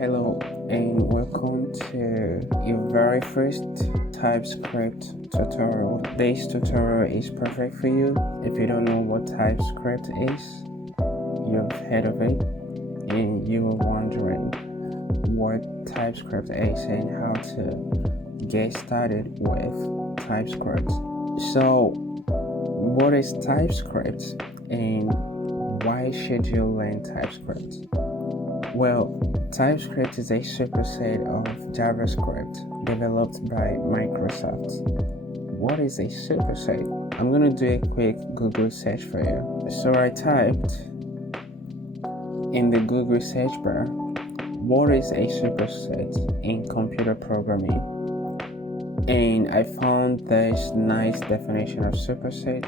Hello and welcome to your very first TypeScript tutorial. This tutorial is perfect for you. If you don't know what TypeScript is, you've heard of it and you were wondering what TypeScript is and how to get started with TypeScript. So, what is TypeScript and why should you learn TypeScript? Well, TypeScript is a superset of JavaScript developed by Microsoft. What is a superset? I'm going to do a quick Google search for you. So I typed in the Google search bar, what is a superset in computer programming? And I found this nice definition of superset.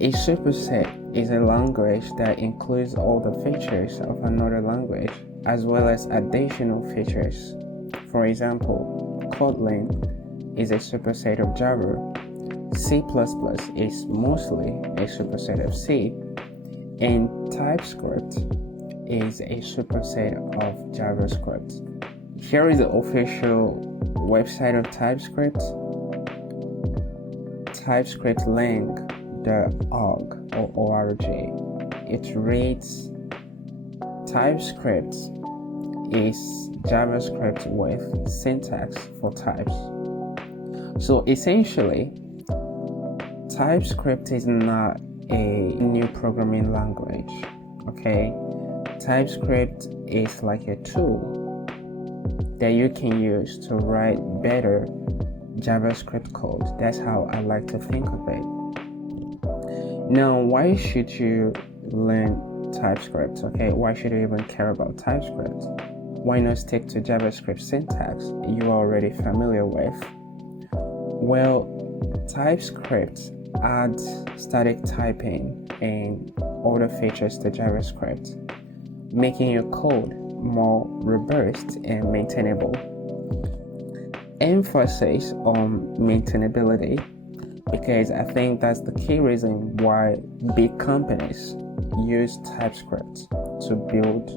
A superset is a language that includes all the features of another language as well as additional features. For example, Kotlin is a superset of Java, C++ is mostly a superset of C, and TypeScript is a superset of JavaScript. Here is the official website of TypeScript, typescriptlang.org. It reads, TypeScript is JavaScript with syntax for types. So essentially, TypeScript is not a new programming language, okay? TypeScript is like a tool that you can use to write better JavaScript code. That's how I like to think of it. Now, why should you learn TypeScript? Okay, why should you even care about TypeScript? Why not stick to JavaScript syntax you are already familiar with? Well, TypeScript adds static typing and other features to JavaScript, making your code more robust and maintainable. Emphasis on maintainability, because I think that's the key reason why big companies use TypeScript to build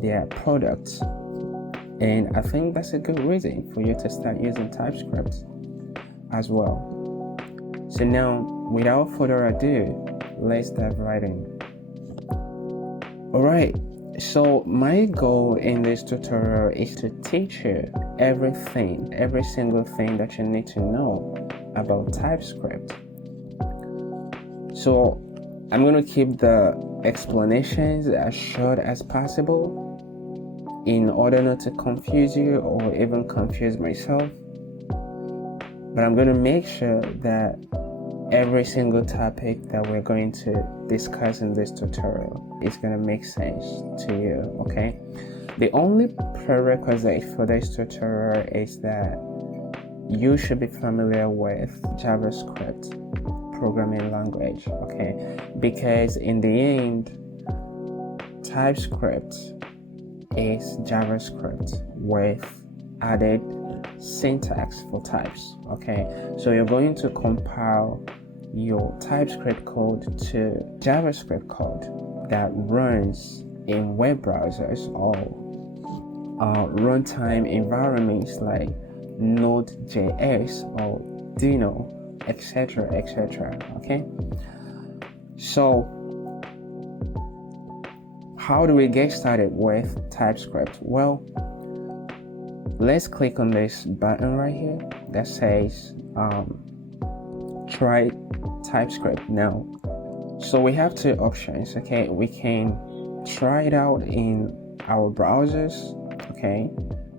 their products, and I think that's a good reason for you to start using TypeScript as well. So now, without further ado, let's dive right in. Alright, so my goal in this tutorial is to teach you every single thing that you need to know about TypeScript. So I'm going to keep the explanations as short as possible in order not to confuse you or even confuse myself. But I'm going to make sure that every single topic that we're going to discuss in this tutorial is going to make sense to you, okay? The only prerequisite for this tutorial is that you should be familiar with JavaScript programming language, okay? Because in the end, TypeScript is JavaScript with added syntax for types, okay? So you're going to compile your TypeScript code to JavaScript code that runs in web browsers or runtime environments like Node.js or Dino, etc., okay? So how do we get started with TypeScript? Well, let's click on this button right here that says try TypeScript now. So we have two options, okay? We can try it out in our browsers, okay,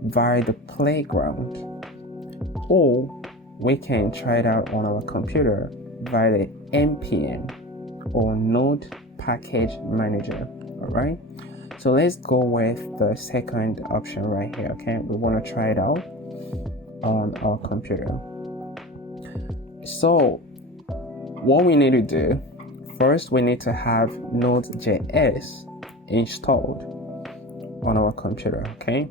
via the playground, or we can try it out on our computer via the npm or Node Package Manager. Alright, so let's go with the second option right here, okay? We want to try it out on our computer. So what we need to do, first we need to have Node.js installed on our computer, okay?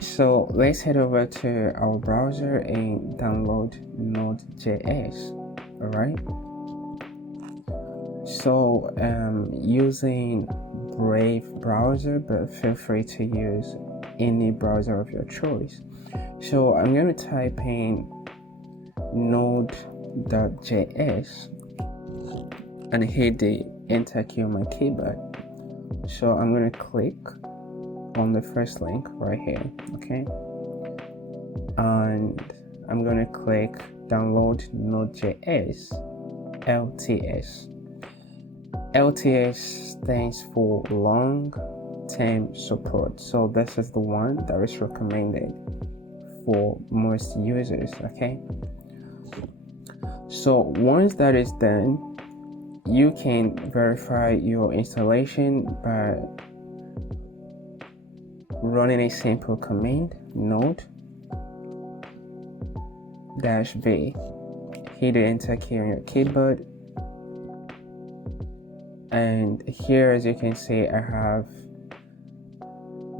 So let's head over to our browser and download Node.js, alright? So using Brave browser, but feel free to use any browser of your choice. So I'm going to type in node.js and hit the enter key on my keyboard. So I'm going to click on the first link right here, okay, and I'm going to click download Node.js LTS. LTS stands for long-term support, so this is the one that is recommended for most users, okay. So once that is done, you can verify your installation by running a simple command, node-v. Hit the enter key on your keyboard, and here, as you can see, I have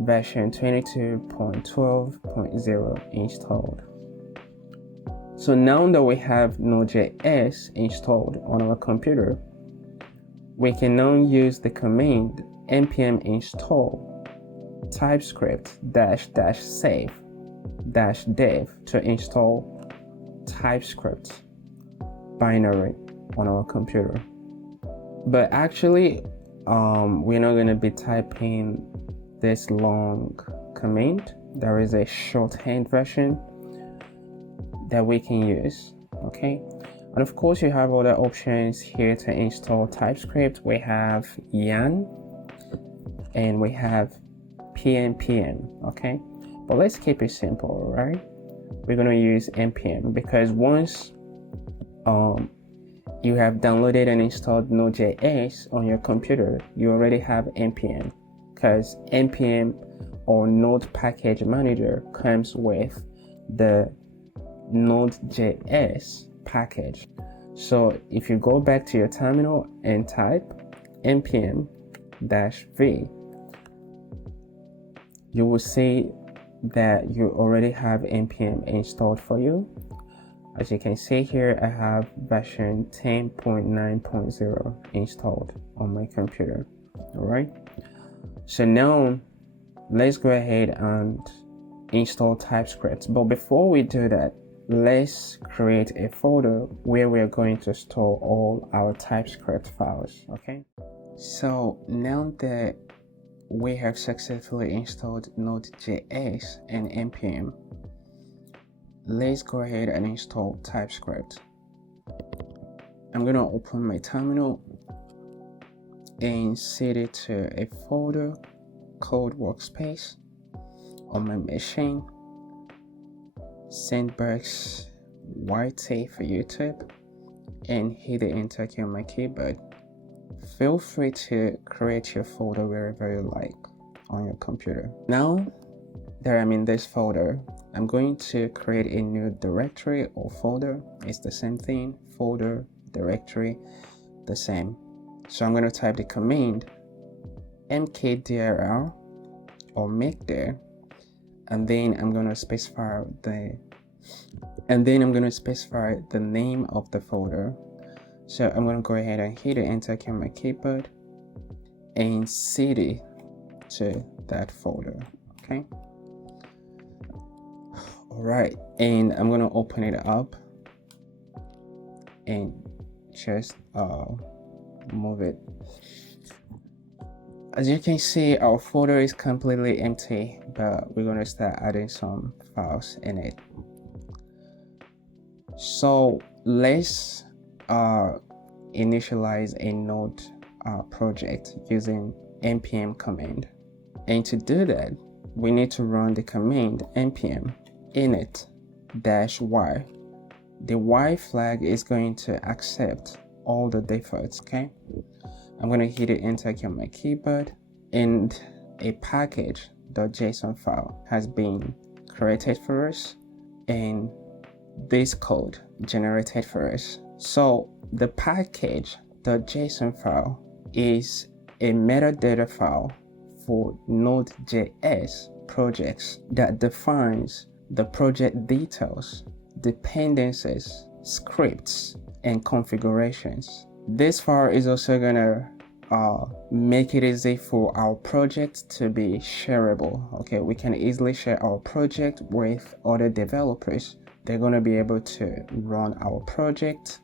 version 22.12.0 installed. So now that we have Node.js installed on our computer, we can now use the command npm install TypeScript --save -dev to install TypeScript binary on our computer. But actually, we're not going to be typing this long command. There is a shorthand version that we can use, okay. And of course, you have other options here to install TypeScript. We have yarn and we have pnpm, okay. But let's keep it simple, right? We're going to use npm because once you have downloaded and installed Node.js on your computer, you already have npm, because npm or Node Package Manager comes with the Node.js package. So if you go back to your terminal and type npm-v, you will see that you already have npm installed for you. As you can see here, I have version 10.9.0 installed on my computer. All right. So now let's go ahead and install TypeScript. But before we do that, let's create a folder where we're going to store all our TypeScript files. Okay. So now that we have successfully installed Node.js and npm, let's go ahead and install TypeScript. I'm going to open my terminal and set it to a folder called workspace on my machine, Sandbox YT for YouTube, and hit the enter key on my keyboard. Feel free to create your folder wherever you like on your computer. Now that I'm in this folder, I'm going to create a new directory or folder. It's the same thing, folder, directory, the same. So I'm going to type the command mkdir or make there, and then I'm going to specify the name of the folder. So I'm going to go ahead and hit the enter key on my keyboard and cd to that folder. Okay. All right, and I'm going to open it up and just move it. As you can see, our folder is completely empty, but we're going to start adding some files in it. So let's initialize a node project using npm command. And to do that, we need to run the command npm init-y. The y flag is going to accept all the defaults, okay? I'm going to hit the enter key on my keyboard, and a package.json file has been created for us and this code generated for us. So the package.json file is a metadata file for Node.js projects that defines the project details, dependencies, scripts, and configurations. This file is also gonna make it easy for our project to be shareable. Okay, we can easily share our project with other developers. They're going to be able to run our project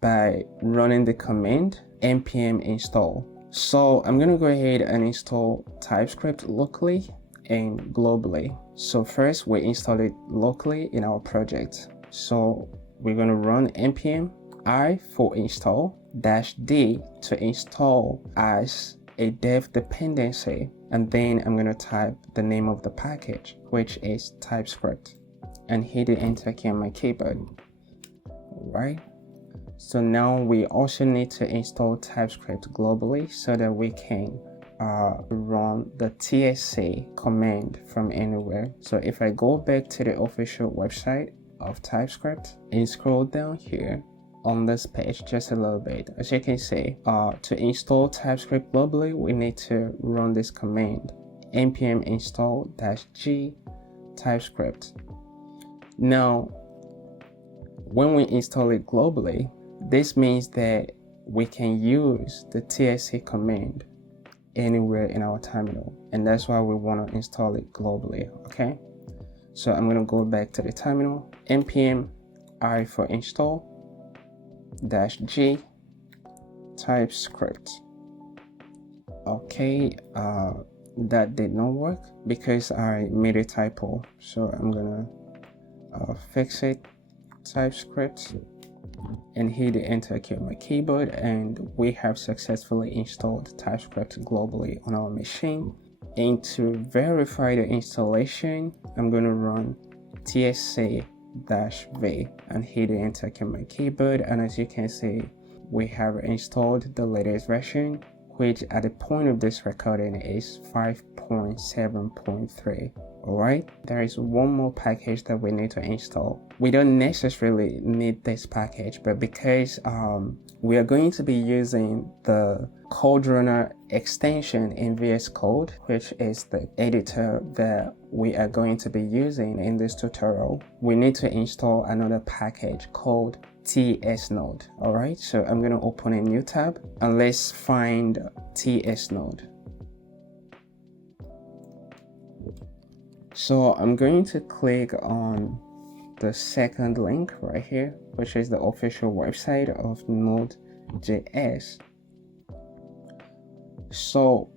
by running the command npm install. So I'm going to go ahead and install TypeScript locally and globally. So first we install it locally in our project. So we're going to run npm I for install -d to install as a dev dependency, and then I'm going to type the name of the package, which is TypeScript, and hit the enter key on my keyboard. Alright, so now we also need to install TypeScript globally so that we can run the TSC command from anywhere. So if I go back to the official website of TypeScript and scroll down here on this page just a little bit, as you can see, to install TypeScript globally, we need to run this command npm install -g TypeScript. Now, when we install it globally, this means that we can use the tsc command anywhere in our terminal, and that's why we want to install it globally. Okay, so I'm going to go back to the terminal, npm I for install -g TypeScript. Okay, that did not work because I made a typo, so I'm gonna fix it. TypeScript, and hit the enter key on my keyboard, and we have successfully installed TypeScript globally on our machine. And to verify the installation, I'm going to run tsc-v and hit the enter key on my keyboard, and as you can see, we have installed the latest version, which at the point of this recording is 5.7.3. Alright, there is one more package that we need to install. We don't necessarily need this package, but because we are going to be using the Code Runner extension in VS Code, which is the editor that we are going to be using in this tutorial, we need to install another package called tsnode. Alright, so I'm going to open a new tab and let's find tsnode. So I'm going to click on the second link right here, which is the official website of Node.js. So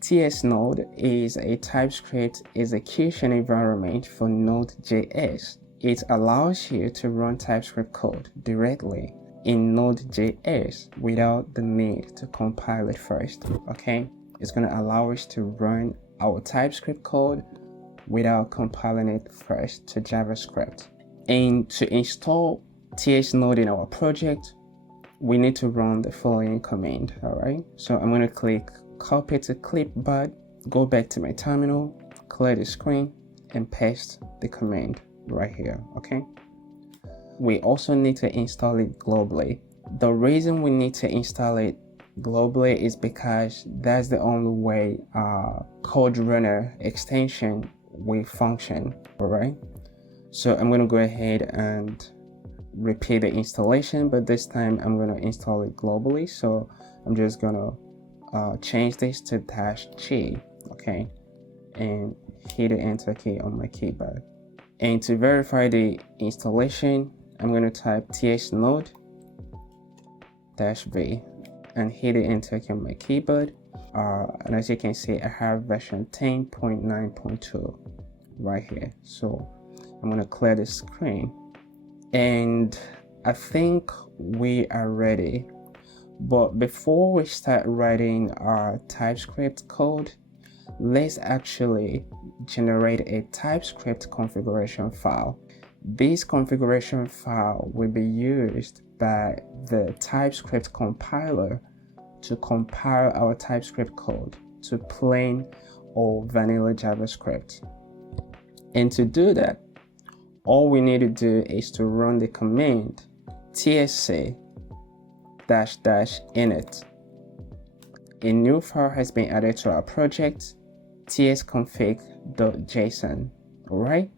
tsnode is a TypeScript execution environment for Node.js. It allows you to run TypeScript code directly in Node.js without the need to compile it first. Okay, it's going to allow us to run our TypeScript code without compiling it first to JavaScript. And to install tsnode in our project, we need to run the following command. Alright, so I'm going to click copy to clipboard, go back to my terminal, clear the screen, and paste the command right here. Okay, we also need to install it globally. The reason we need to install it globally is because that's the only way Code Runner extension will function. Alright, so I'm going to go ahead and repeat the installation, but this time I'm going to install it globally. So I'm just going to change this to -g, okay, and hit the enter key on my keyboard. And to verify the installation, I'm going to type tsnode -v and hit the enter key on my keyboard. And as you can see, I have version 10.9.2 right here. So I'm going to clear the screen, and I think we are ready. But before we start writing our TypeScript code, let's actually generate a TypeScript configuration file. This configuration file will be used by the TypeScript compiler to compile our TypeScript code to plain or vanilla JavaScript. And to do that, all we need to do is to run the command tsc-init. A new file has been added to our project, tsconfig.json. Alright,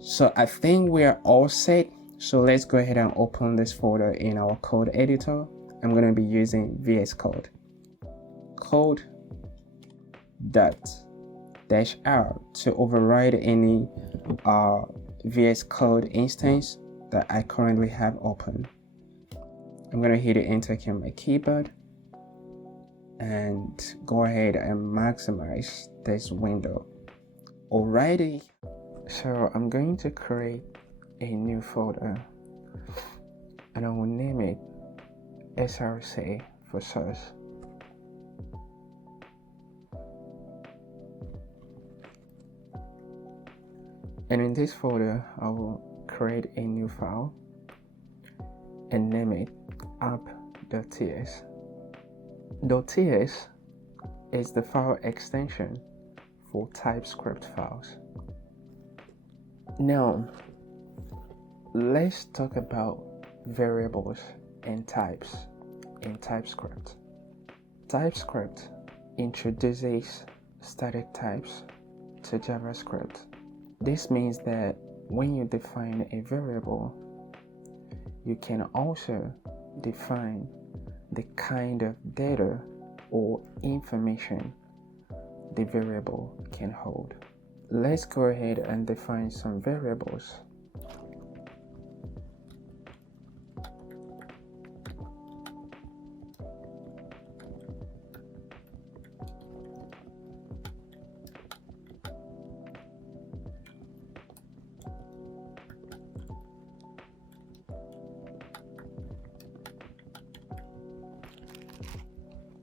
so I think we are all set. So let's go ahead and open this folder in our code editor. I'm going to be using VS Code. code dot dash R to override any VS Code instance that I currently have open. I'm going to hit the enter key on my keyboard and go ahead and maximize this window. Alrighty, so I'm going to create a new folder and I will name it SRC for source. And in this folder, I will create a new file and name it up.ts. .ts is the file extension for TypeScript files. Now, let's talk about variables and types in TypeScript. TypeScript introduces static types to JavaScript. This means that when you define a variable, you can also define the kind of data or information the variable can hold. Let's go ahead and define some variables.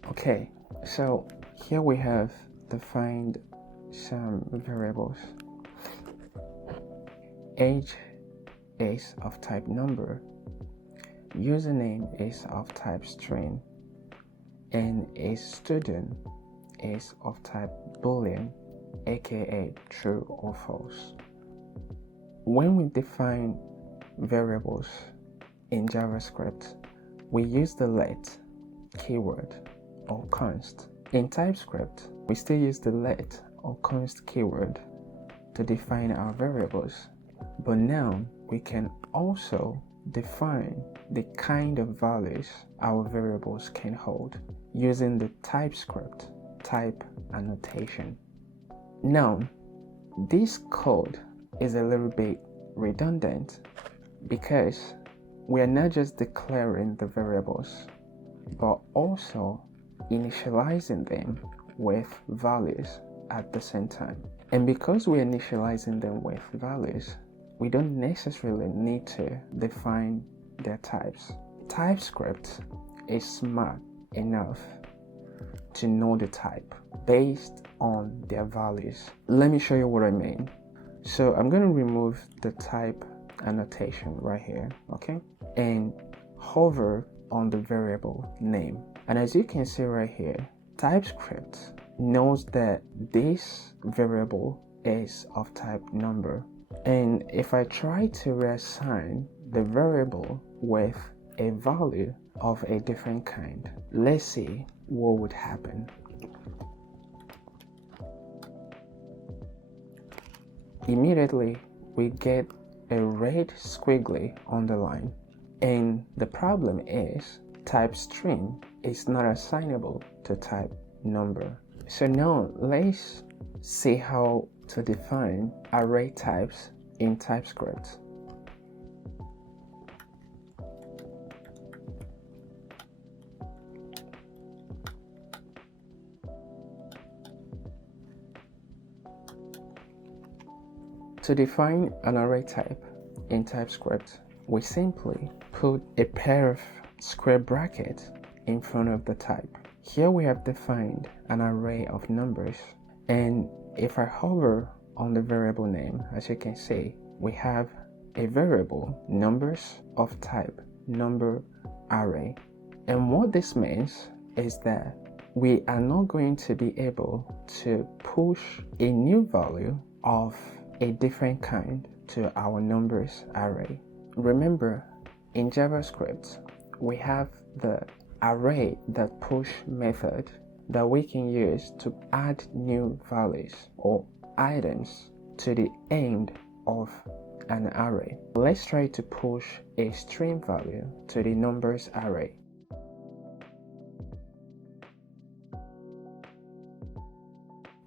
Okay, so here we have defined some variables. Age is of type number, username is of type string, and a student is of type boolean, aka true or false. When we define variables in JavaScript, we use the let keyword or const. In TypeScript, we still use the let or const keyword to define our variables, but now we can also define the kind of values our variables can hold using the TypeScript type annotation. Now, this code is a little bit redundant because we are not just declaring the variables, but also initializing them with values at the same time. And because we're initializing them with values, we don't necessarily need to define their types. TypeScript is smart enough to know the type based on their values. Let me show you what I mean. So I'm going to remove the type annotation right here, okay? And hover on the variable name. And as you can see right here, TypeScript knows that this variable is of type number. And if I try to reassign the variable with a value of a different kind, let's see what would happen. Immediately, we get a red squiggly on the line. And the problem is type string is not assignable to type number. So now let's see how to define array types in TypeScript. To define an array type in TypeScript, we simply put a pair of square brackets in front of the type. Here we have defined an array of numbers, and if I hover on the variable name, as you can see, we have a variable numbers of type number array. And what this means is that we are not going to be able to push a new value of a different kind to our numbers array. Remember, in JavaScript, we have the array.push method that we can use to add new values or items to the end of an array. Let's try to push a string value to the numbers array.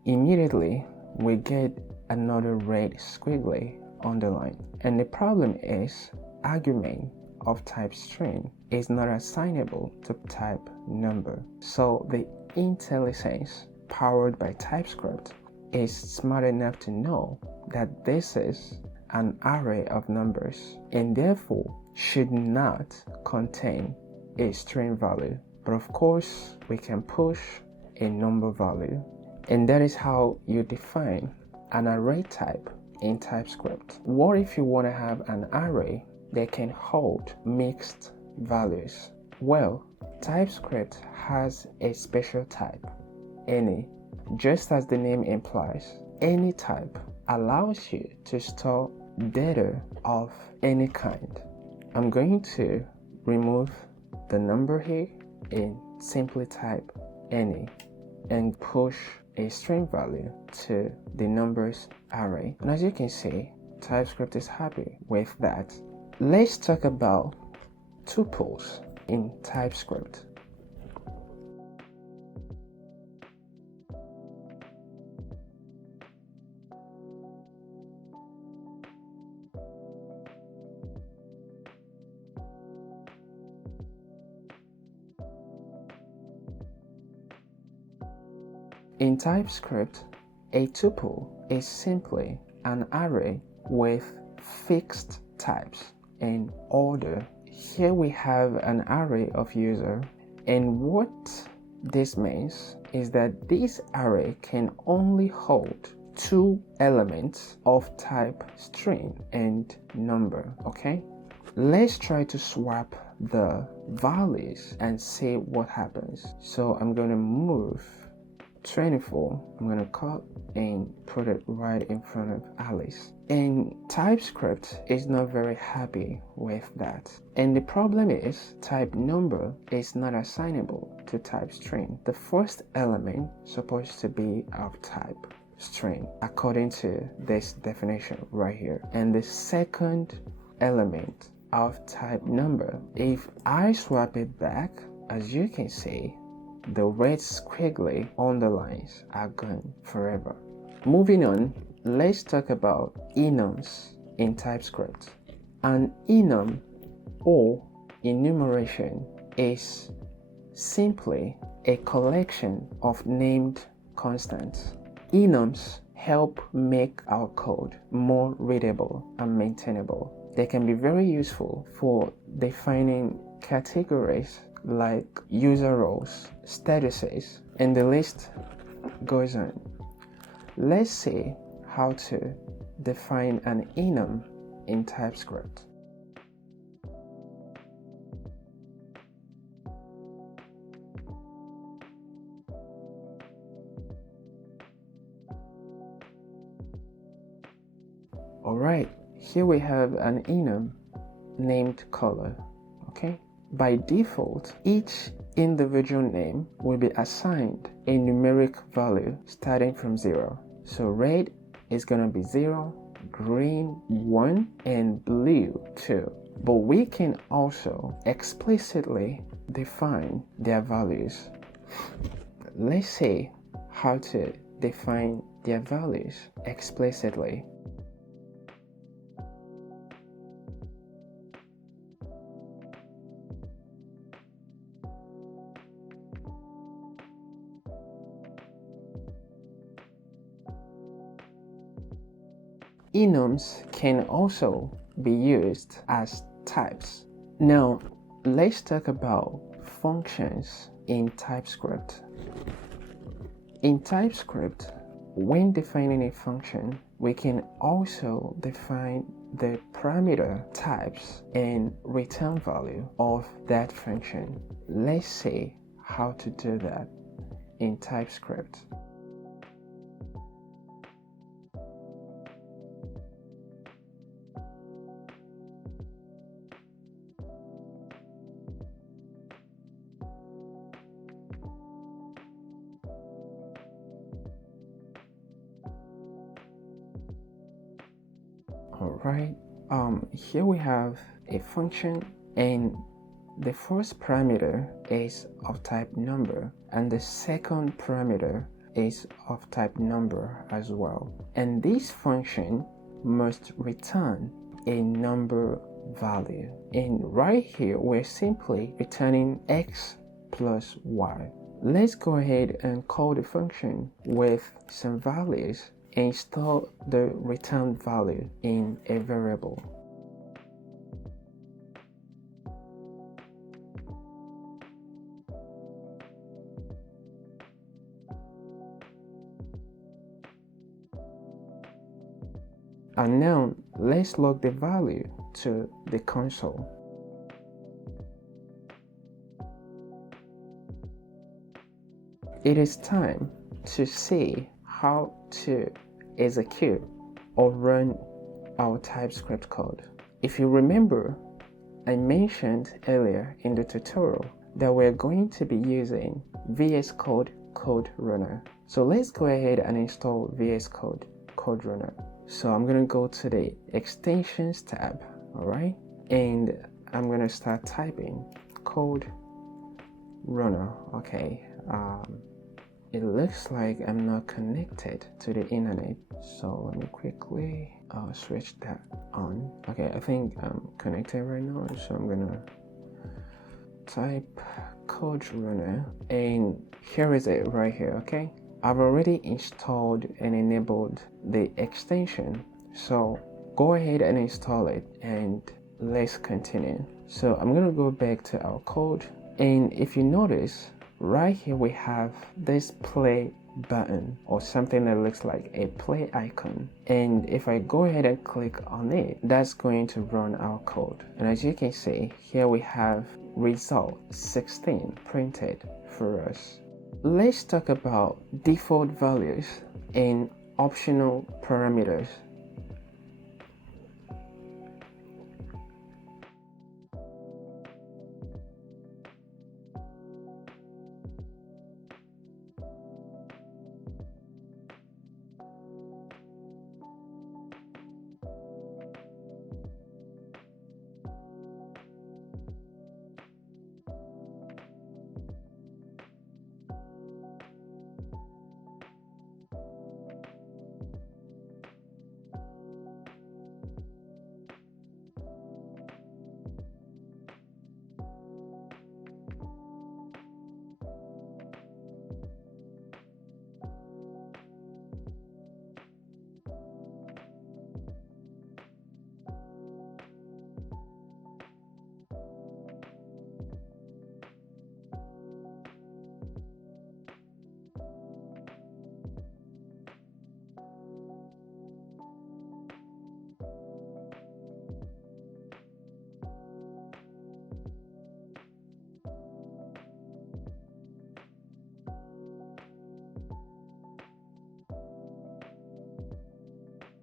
immediately we get another red squiggly underline. And the problem is argument of type string is not assignable to type number. So the IntelliSense powered by TypeScript is smart enough to know that this is an array of numbers and therefore should not contain a string value. But of course, we can push a number value. And that is how you define an array type in TypeScript. What if you want to have an array that can hold mixed values? Well, TypeScript has a special type, any. Just as the name implies, any type allows you to store data of any kind. I'm going to remove the number here and simply type any and push a string value to the numbers array. And as you can see, TypeScript is happy with that. Let's talk about tuples in TypeScript. In TypeScript, a tuple is simply an array with fixed types and order. Here we have an array of user, and what this means is that this array can only hold two elements of type string and number. Okay, let's try to swap the values and see what happens. So I'm going to move 24, I'm going to cut and put it right in front of Alice. And TypeScript is not very happy with that. And the problem is type number is not assignable to type string. The first element is supposed to be of type string according to this definition right here. And the second element of type number, if I swap it back, as you can see, the red squiggly underlines are gone forever. Moving on, let's talk about enums in TypeScript. An enum or enumeration is simply a collection of named constants. Enums help make our code more readable and maintainable. They can be very useful for defining categories like user roles, statuses, and the list goes on. Let's see how to define an enum in TypeScript. Alright, here we have an enum named color. Okay, by default, each individual name will be assigned a numeric value starting from 0. So red is going to be 0, green 1, and blue 2. But we can also explicitly define their values. Let's see how to define their values explicitly. Enums can also be used as types. Now, let's talk about functions in TypeScript. In TypeScript, when defining a function, we can also define the parameter types and return value of that function. Let's see how to do that in TypeScript. Alright, here we have a function, and the first parameter is of type number and the second parameter is of type number as well, and this function must return a number value. And right here we're simply returning x plus y. Let's go ahead and call the function with some values and store the return value in a variable. And now let's log the value to the console. It is time to see how to execute or run our TypeScript code. If you remember, I mentioned earlier in the tutorial that we're going to be using VS Code Code Runner. So let's go ahead and install VS Code Code Runner. So I'm going to go to the extensions tab, alright? And I'm going to start typing Code Runner, okay? It looks like I'm not connected to the internet, so let me quickly switch that on. Okay, I think I'm connected right now, so I'm gonna type Code Runner, and here is it right here. Okay, I've already installed and enabled the extension, so go ahead and install it and let's continue. So I'm gonna go back to our code, and if you notice right here we have this play button, or something that looks like a play icon, and if I go ahead and click on it, that's going to run our code. And as you can see here, we have result 16 printed for us. Let's talk about default values and optional parameters.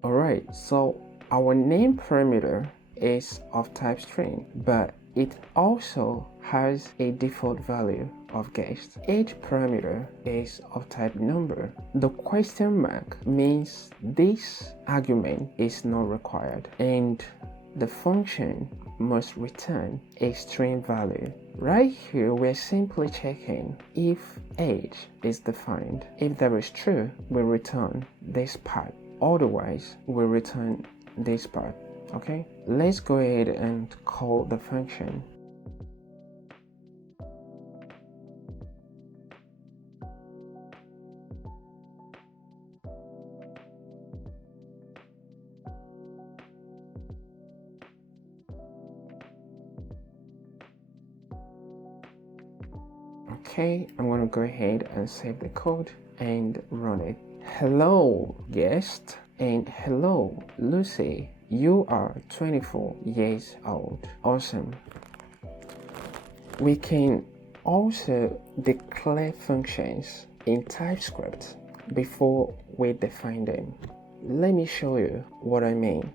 Alright, so our name parameter is of type string, but it also has a default value of guest. Age parameter is of type number. The question mark means this argument is not required, and the function must return a string value. Right here, we're simply checking if age is defined. If that is true, we return this part. Otherwise, we return this part. Okay, let's go ahead and call the function. Okay, I'm gonna go ahead and save the code and run it. Hello guest, and hello Lucy, you are 24 years old. Awesome. We can also declare functions in TypeScript before we define them. Let me show you what I mean.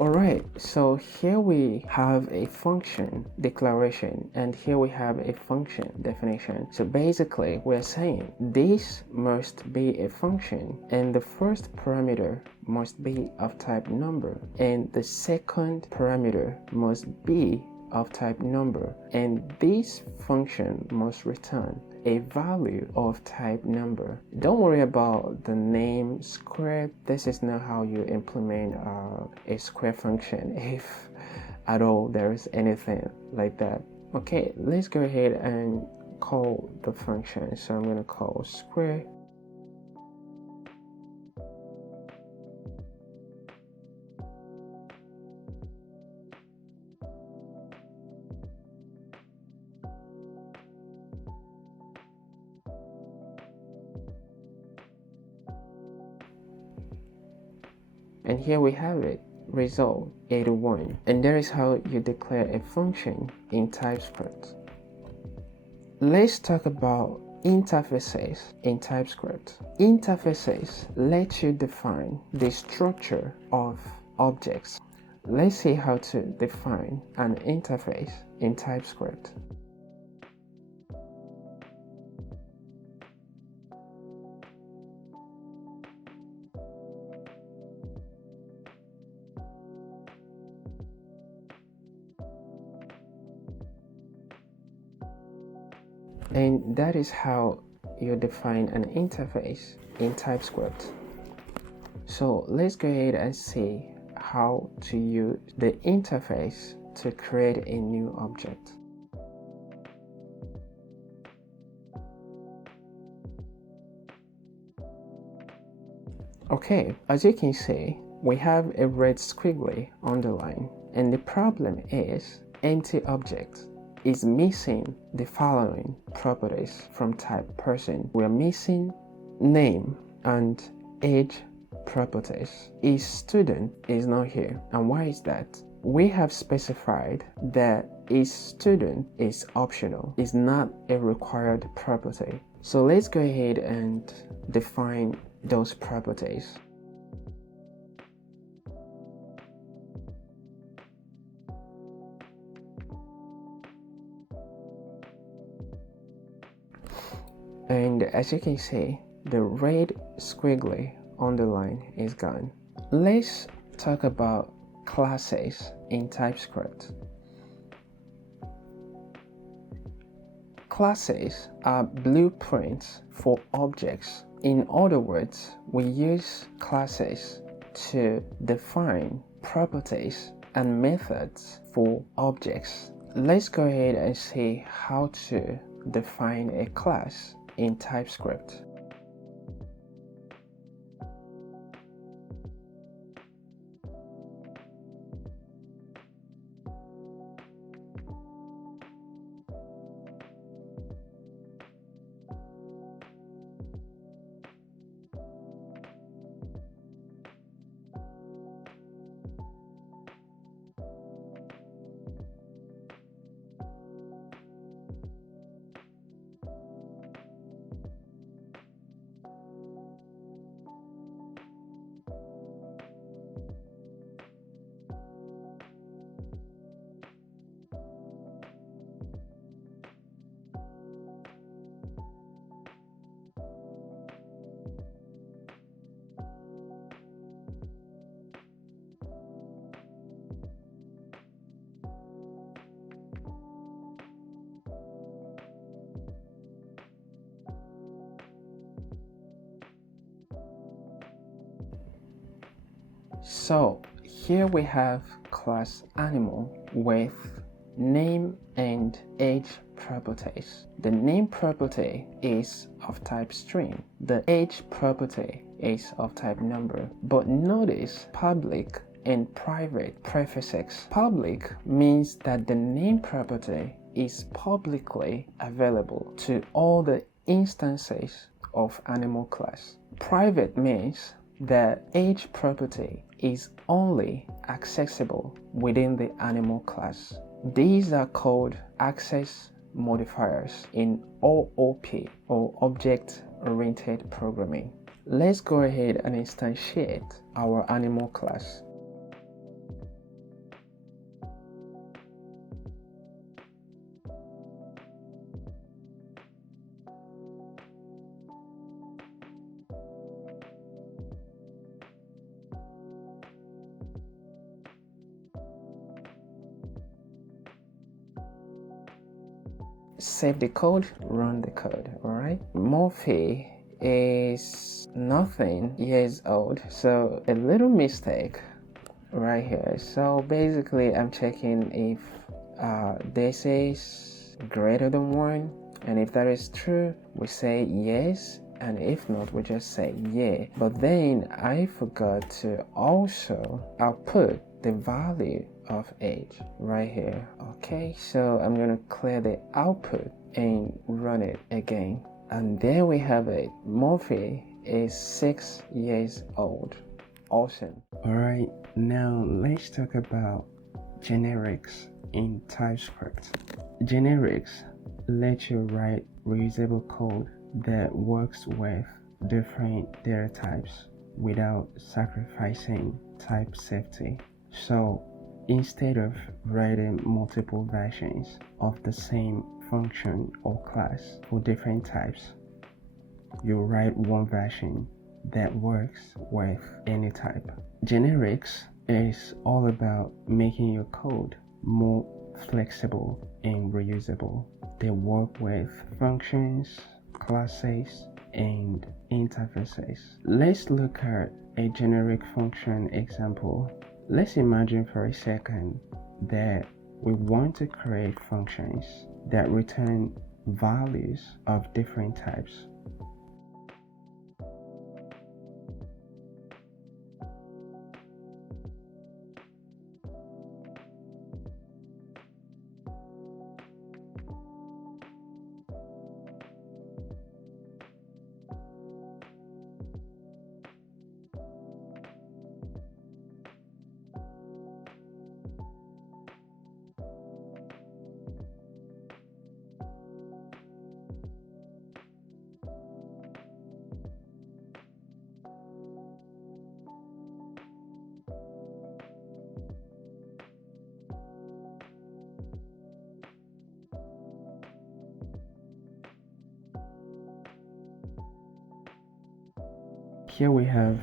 Alright, so here we have a function declaration and here we have a function definition. So basically we're saying this must be a function and the first parameter must be of type number and the second parameter must be of type number, and this function must return a value of type number. Don't worry about the name square. This is not how you implement a square function, if at all there is anything like that. Okay, let's go ahead and call the function. So I'm going to call square. And here we have it, result 81. And there is how you declare a function in TypeScript. Let's talk about interfaces in TypeScript. Interfaces let you define the structure of objects. Let's see how to define an interface in TypeScript. And that is how you define an interface in TypeScript. So let's go ahead and see how to use the interface to create a new object. Okay, as you can see, we have a red squiggly underline, and the problem is empty object is missing the following properties from type person. We are missing name and age properties. Is student is not here. And why is that? We have specified that is student is optional, is not a required property. So let's go ahead and define those properties. And as you can see, the red squiggly underline is gone. Let's talk about classes in TypeScript. Classes are blueprints for objects. In other words, we use classes to define properties and methods for objects. Let's go ahead and see how to define a class in TypeScript. So here we have class animal with name and age properties. The name property is of type string. The age property is of type number. But notice public and private prefixes. Public means that the name property is publicly available to all the instances of animal class. Private means that age property is only accessible within the animal class. These are called access modifiers in OOP, or object-oriented programming. Let's go ahead and instantiate our animal class. save the code, run the code. All right, Morphe is nothing years old, so a little mistake right here. So basically I'm checking if this is greater than 1, and if that is true we say yes, and if not we just say yeah. But then I forgot to also output the value of age right here. Okay, so I'm gonna clear the output and run it again, and there we have it. Morphe is 6 years old. Awesome. All right, now let's talk about generics in TypeScript. Generics let you write reusable code that works with different data types without sacrificing type safety. So instead of writing multiple versions of the same function or class for different types, you write one version that works with any type. Generics is all about making your code more flexible and reusable. They work with functions, classes, and interfaces. Let's look at a generic function example. Let's imagine for a second that we want to create functions that return values of different types. Here we have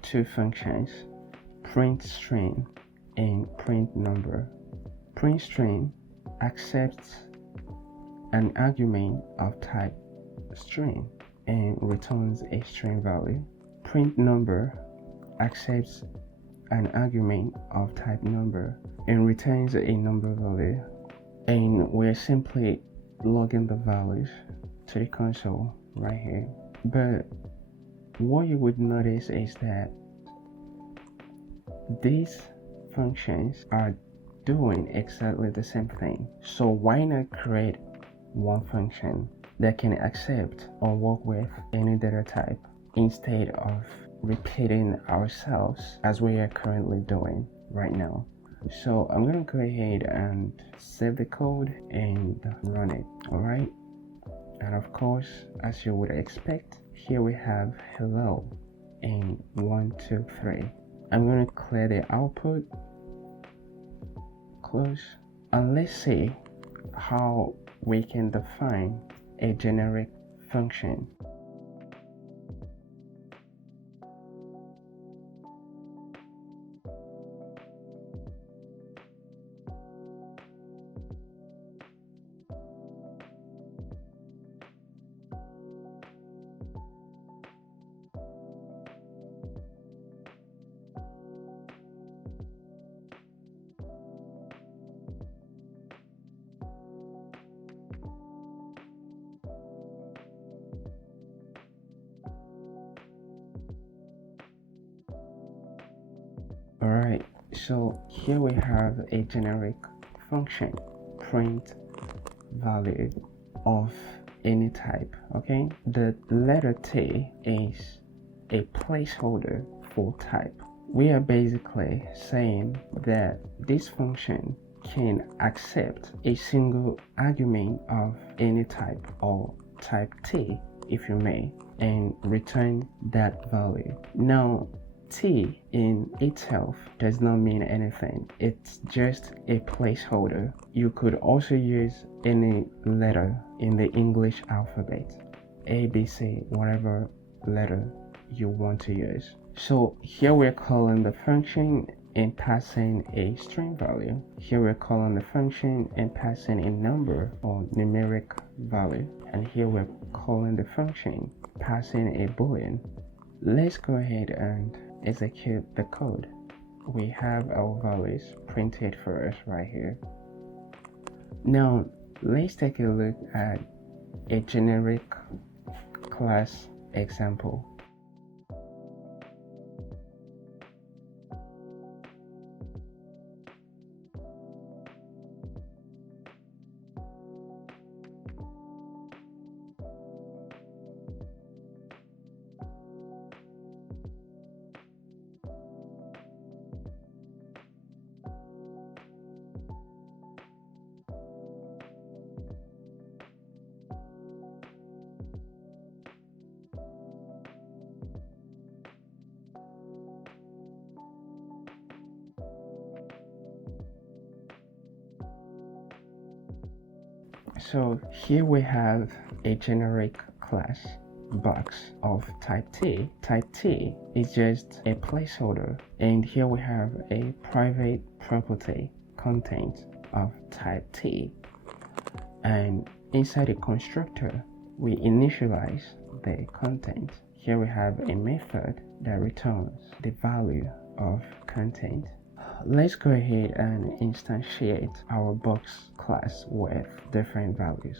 two functions, print string and print number. Print string accepts an argument of type string and returns a string value. Print number accepts an argument of type number and returns a number value. And we're simply logging the values to the console right here. But what you would notice is that these functions are doing exactly the same thing. So why not create one function that can accept or work with any data type instead of repeating ourselves as we are currently doing right now? So I'm going to go ahead and save the code and run it. All right, and of course, as you would expect, here we have hello and 1, 2, 3. I'm going to clear the output, close, and let's see how we can define a generic function. Alright, so here we have a generic function, print value of any type. Okay, the letter T is a placeholder for type. We are basically saying that this function can accept a single argument of any type or type T, if you may, and return that value. Now, T in itself does not mean anything. It's just a placeholder. You could also use any letter in the English alphabet, A, B, C, whatever letter you want to use. So here we're calling the function and passing a string value. Here we're calling the function and passing a number or numeric value. And here we're calling the function, passing a boolean. Let's go ahead and execute the code. We have our values printed for us right here. Now let's take a look at a generic class example. So here we have a generic class box of type T. Type T is just a placeholder, and here we have a private property content of type T, and inside the constructor we initialize the content. Here we have a method that returns the value of content. Let's go ahead and instantiate our box class with different values.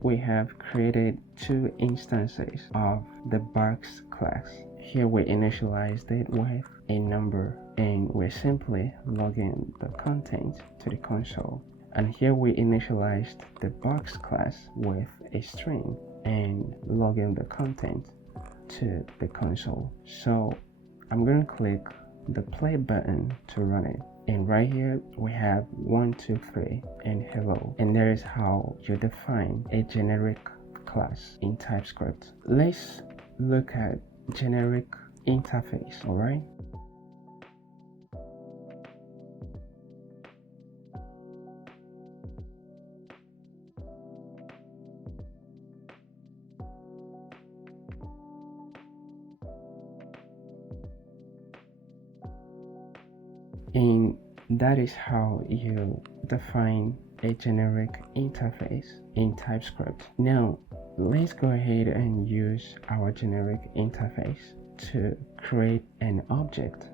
We have created two instances of the box class. Here we initialized it with a number, and we're simply logging the content to the console. And here we initialized the box class with a string and logging the content to the console. So I'm going to click the play button to run it. And right here we have 1, 2, 3 and hello, and there is how you define a generic class in TypeScript. Let's look at generic interface. All right, and that is how you define a generic interface in TypeScript. Now let's go ahead and use our generic interface to create an object.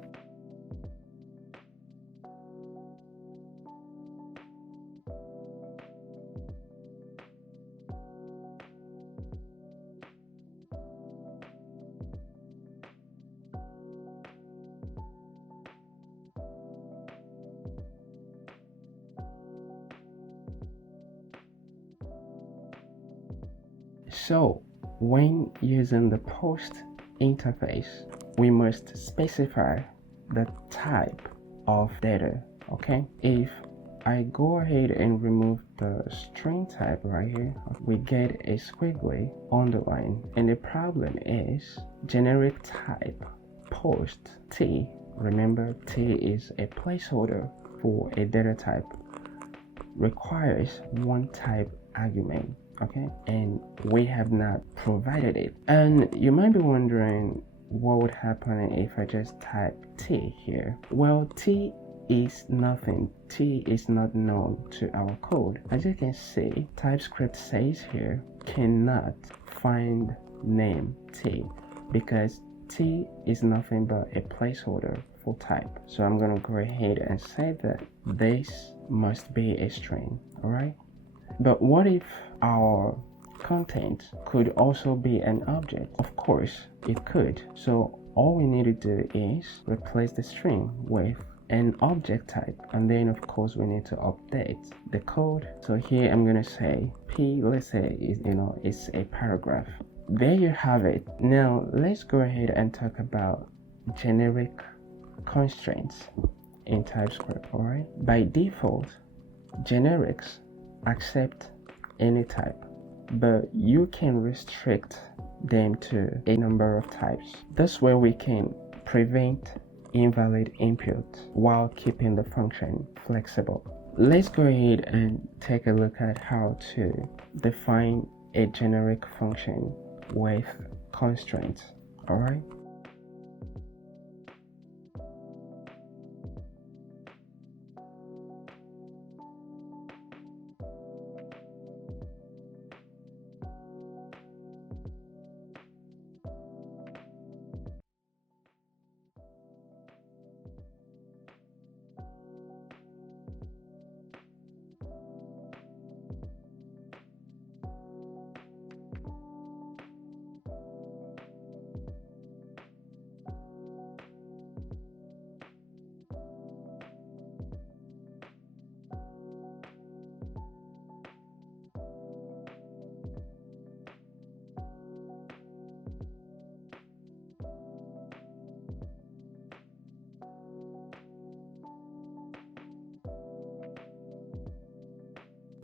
So when using the post interface, we must specify the type of data. Okay, if I go ahead and remove the string type right here, we get a squiggly underline, and the problem is generic type post T. Remember, T is a placeholder for a data type, requires one type argument. Okay, and we have not provided it. And you might be wondering what would happen if I just type T here. Well, T is nothing. T is not known to our code. As you can see, TypeScript says here cannot find name T, because T is nothing but a placeholder for type. So I'm gonna go ahead and say that this must be a string. All right, but what if our content could also be an object? Of course it could. So all we need to do is replace the string with an object type, and then of course we need to update the code. So here I'm gonna say P, let's say it's a paragraph. There you have it. Now let's go ahead and talk about generic constraints in TypeScript. All right, by default generics accept any type, but you can restrict them to a number of types. This way we can prevent invalid input while keeping the function flexible. Let's go ahead and take a look at how to define a generic function with constraints. Alright.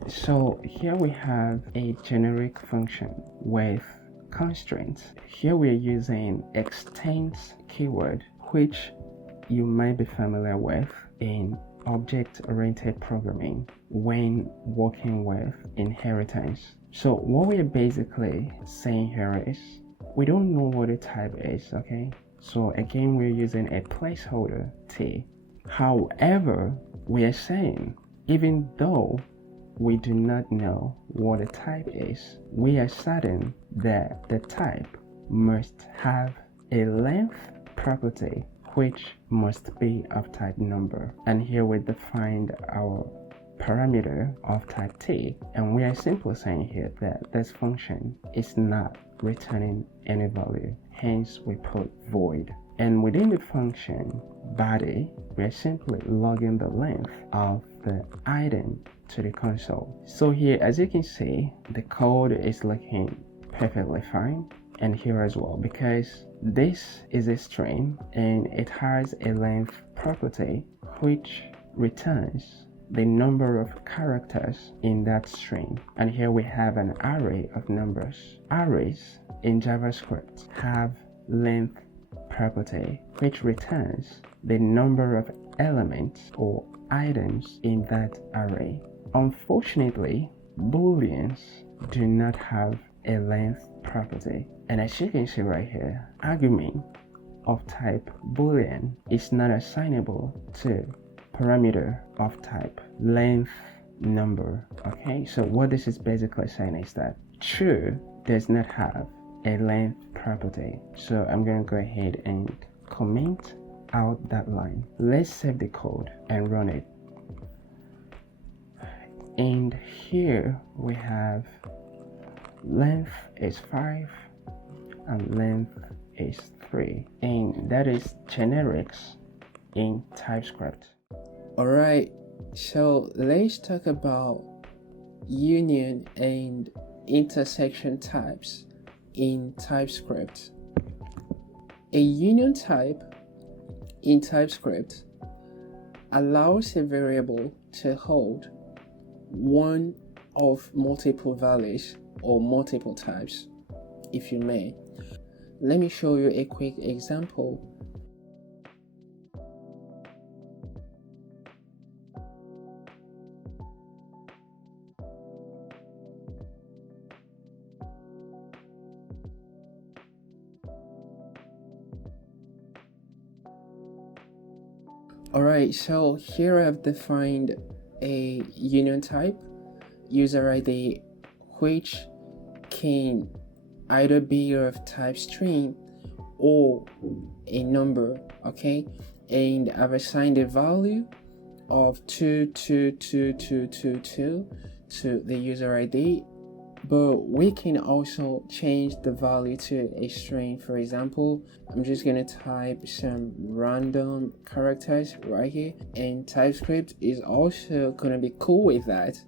So here we have a generic function with constraints. Here we are using extends keyword, which you might be familiar with in object-oriented programming when working with inheritance. So what we're basically saying here is we don't know what the type is, okay? So again, we're using a placeholder t. However, we are saying even though we do not know what the type is, we are certain that the type must have a length property which must be of type number. And here we defined our parameter of type t, and we are simply saying here that this function is not returning any value, hence we put void. And within the function body, we are simply logging the length of the item to the console. So here, as you can see, the code is looking perfectly fine, and here as well, because this is a string and it has a length property which returns the number of characters in that string. And here we have an array of numbers. Arrays in JavaScript have length property which returns the number of elements or items in that array. Unfortunately, booleans do not have a length property, and as you can see right here, argument of type boolean is not assignable to parameter of type length number. Okay, so what this is basically saying is that true does not have a length property. So I'm going to go ahead and comment out that line. Let's save the code and run it. And here we have length is 5 and length is 3, and that is generics in TypeScript. Alright, so let's talk about union and intersection types in TypeScript. A union type in TypeScript allows a variable to hold one of multiple values or multiple types, if you may. Let me show you a quick example. Alright, so here I've defined a union type, user ID, which can either be of type string or a number, okay? And I've assigned a value of 2222222 to the user ID, but we can also change the value to a string. For example, I'm just gonna type some random characters right here, and TypeScript is also gonna be cool with that.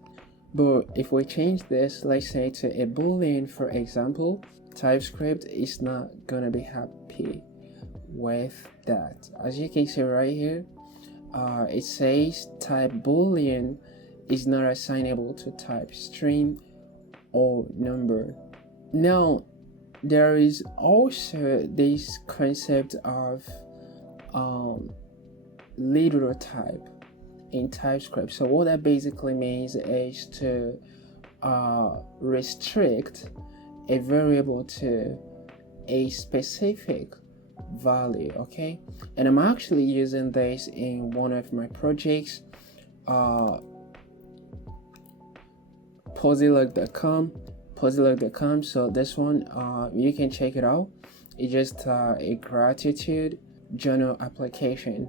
But if we change this, let's say to a boolean, for example, TypeScript is not gonna be happy with that. As you can see right here, it says type boolean is not assignable to type string or number. Now, there is also this concept of literal type in TypeScript. So what that basically means is to restrict a variable to a specific value, okay? And I'm actually using this in one of my projects, Posylog.com. So this one, you can check it out. It's just a gratitude journal application.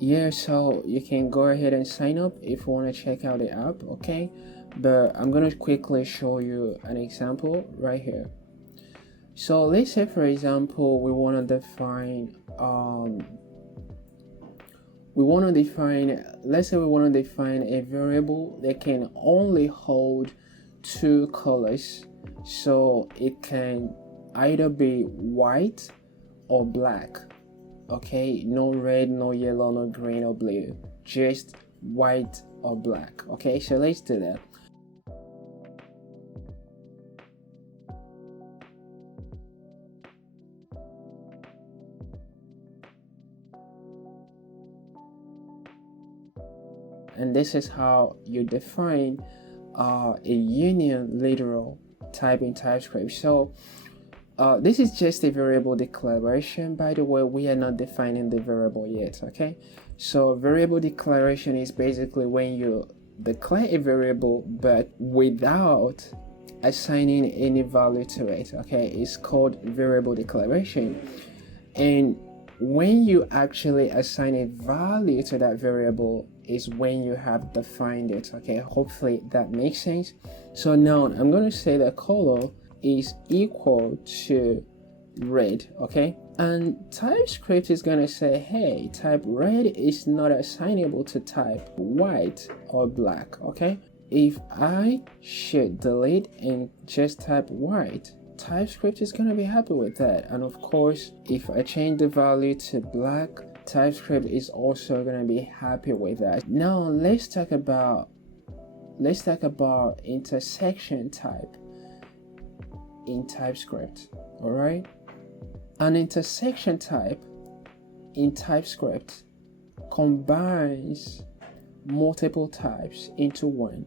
Yeah, so you can go ahead and sign up if you want to check out the app, okay? But I'm gonna quickly show you an example right here. So let's say, for example, we want to define let's say we want to define a variable that can only hold two colors, so it can either be white or black, okay? No red, no yellow, no green or blue, just white or black, okay? So let's do that. And this is how you define a union literal type in TypeScript. So this is just a variable declaration. By the way, we are not defining the variable yet, okay? So variable declaration is basically when you declare a variable but without assigning any value to it, okay? It's called variable declaration. And when you actually assign a value to that variable is when you have defined it, okay? Hopefully that makes sense. So now I'm going to say that color is equal to red, okay? And TypeScript is going to say, hey, type red is not assignable to type white or black, okay? If I should delete and just type white, TypeScript is going to be happy with that. And of course, if I change the value to black, TypeScript is also going to be happy with that. Now let's talk about intersection type in TypeScript. All right, an intersection type in TypeScript combines multiple types into one.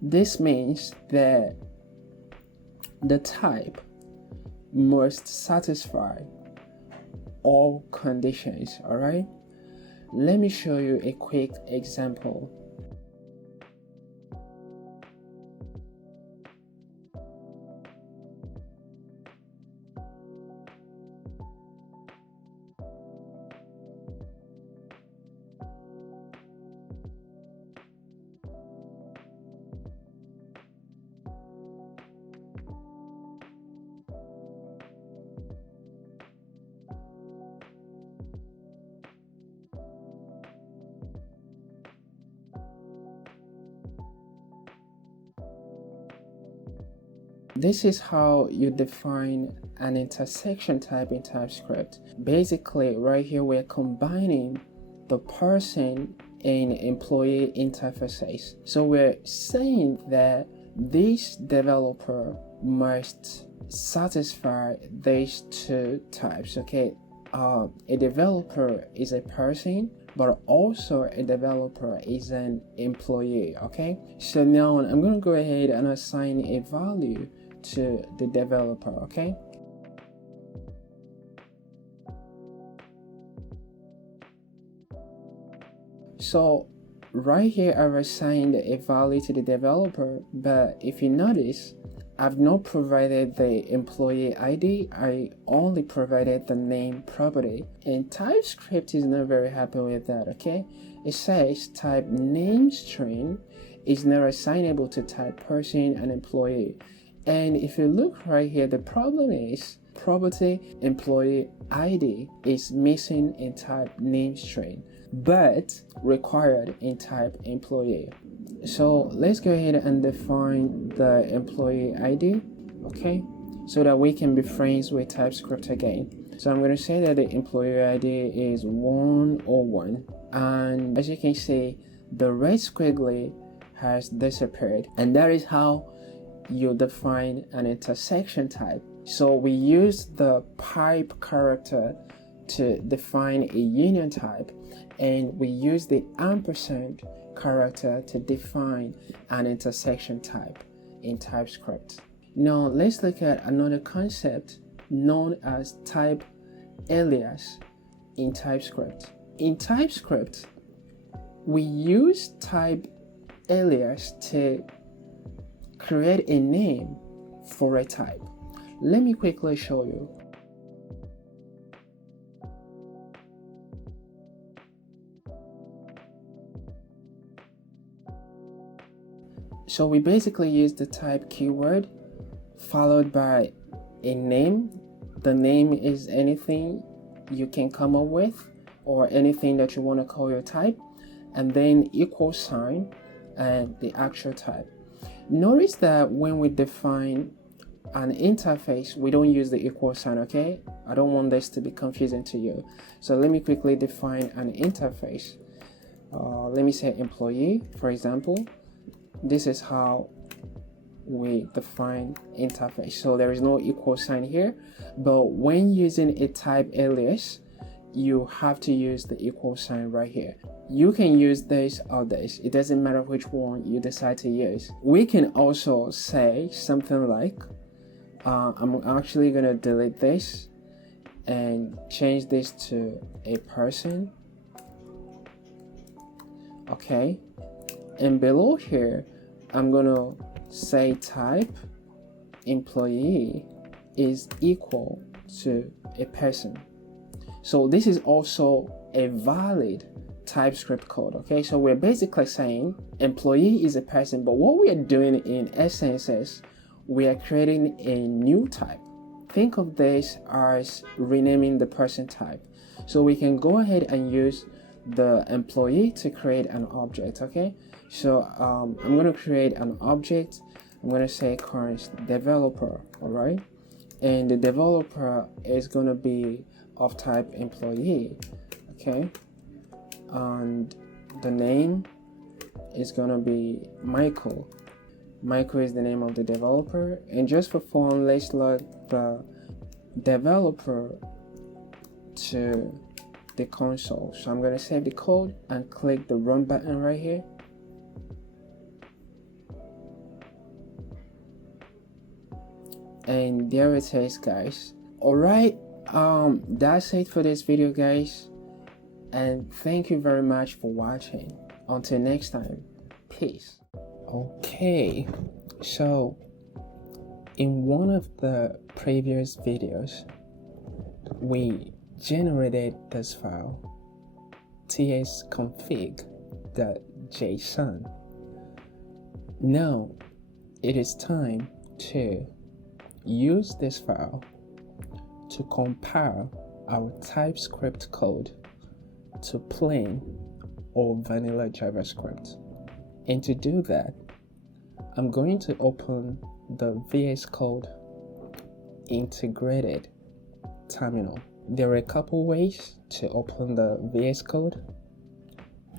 This means that the type must satisfy all conditions. All right, let me show you a quick example. This is how you define an intersection type in TypeScript. Basically, right here we're combining the person and employee interfaces. So we're saying that this developer must satisfy these two types, okay? A developer is a person, but also a developer is an employee, okay? So now I'm going to go ahead and assign a value to the developer, okay? So right here I've assigned a value to the developer, but if you notice, I've not provided the employee ID, I only provided the name property, and TypeScript is not very happy with that, okay? It says type name string is not assignable to type person and employee. And if you look right here, the problem is property employee ID is missing in type name string, but required in type employee. So let's go ahead and define the employee ID, okay, so that we can be friends with TypeScript again. So I'm going to say that the employee ID is 101, and as you can see, the red squiggly has disappeared, and that is how you define an intersection type. So we use the pipe character to define a union type, and we use the ampersand character to define an intersection type in TypeScript. Now let's look at another concept known as type alias in TypeScript. In TypeScript, we use type alias to create a name for a type. Let me quickly show you. So we basically use the type keyword followed by a name. The name is anything you can come up with or anything that you want to call your type, and then equal sign and the actual type. Notice that when we define an interface, we don't use the equal sign, okay? I don't want this to be confusing to you. So let me quickly define an interface. Let me say employee, for example. This is how we define interface. So there is no equal sign here, but when using a type alias, you have to use the equal sign right here. You can use this or this. It doesn't matter which one you decide to use. We can also say something like, I'm actually gonna delete this and change this to a person. Okay, and below here, I'm gonna say type employee is equal to a person. So this is also a valid TypeScript code, okay? So we're basically saying employee is a person, but what we are doing in essence is we are creating a new type. Think of this as renaming the person type. So we can go ahead and use the employee to create an object, okay? So I'm going to create an object. I'm going to say current developer, all right? And the developer is going to be of type employee, okay? And the name is going to be Michael. Michael is the name of the developer. And just for fun, let's load the developer to the console. So I'm going to save the code and click the run button right here. And there it is, guys. All right, that's it for this video, guys, and thank you very much for watching. Until next time, peace. Okay, so in one of the previous videos we generated this file tsconfig.json. Now it is time to use this file to compile our TypeScript code to plain or vanilla JavaScript. And to do that, I'm going to open the VS Code integrated terminal. There are a couple ways to open the VS Code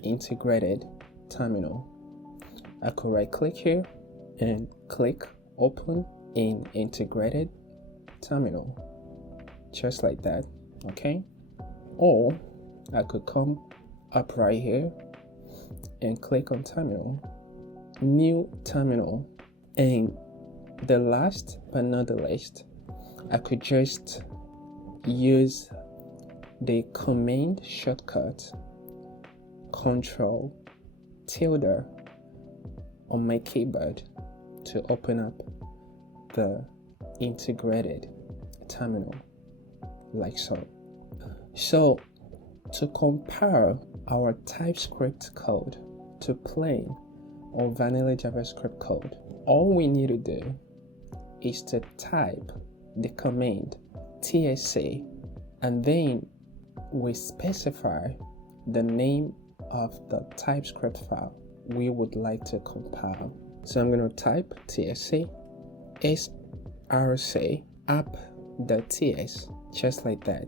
integrated terminal. I could right click here and click open in integrated terminal, just like that, okay? Or I could come up right here and click on terminal, new terminal, and the last but not the least, I could just use the command shortcut Control tilde on my keyboard to open up the integrated terminal, like so. So to compile our TypeScript code to plain or vanilla JavaScript code, all we need to do is to type the command tsc, and then we specify the name of the TypeScript file we would like to compile. So I'm going to type tsc src app.ts, just like that.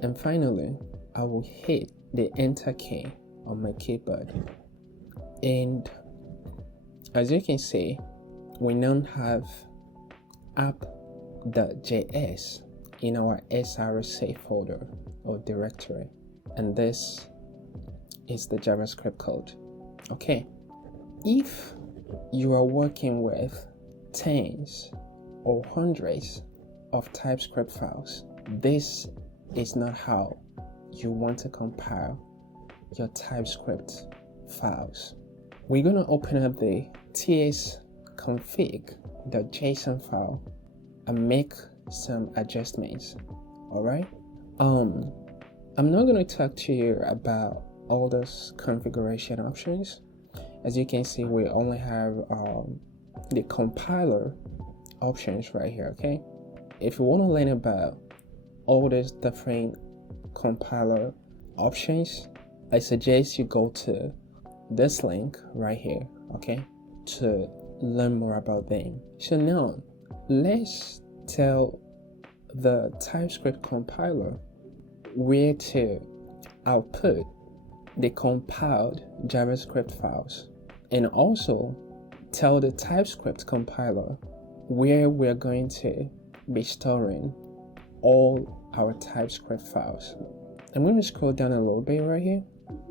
And finally, I will hit the enter key on my keyboard. And as you can see, we now have app.js in our src folder or directory, and this is the JavaScript code. Okay, if you are working with tens or hundreds of TypeScript files, this is not how you want to compile your TypeScript files. We're going to open up the tsconfig.json file and make some adjustments. All right. I'm not going to talk to you about all those configuration options. As you can see, we only have the compiler options right here. Okay, if you want to learn about all these different compiler options, I suggest you go to this link right here, okay, to learn more about them. So now let's tell the TypeScript compiler where to output the compiled JavaScript files, and also tell the TypeScript compiler where we're going to be storing all our TypeScript files. I'm going to scroll down a little bit right here,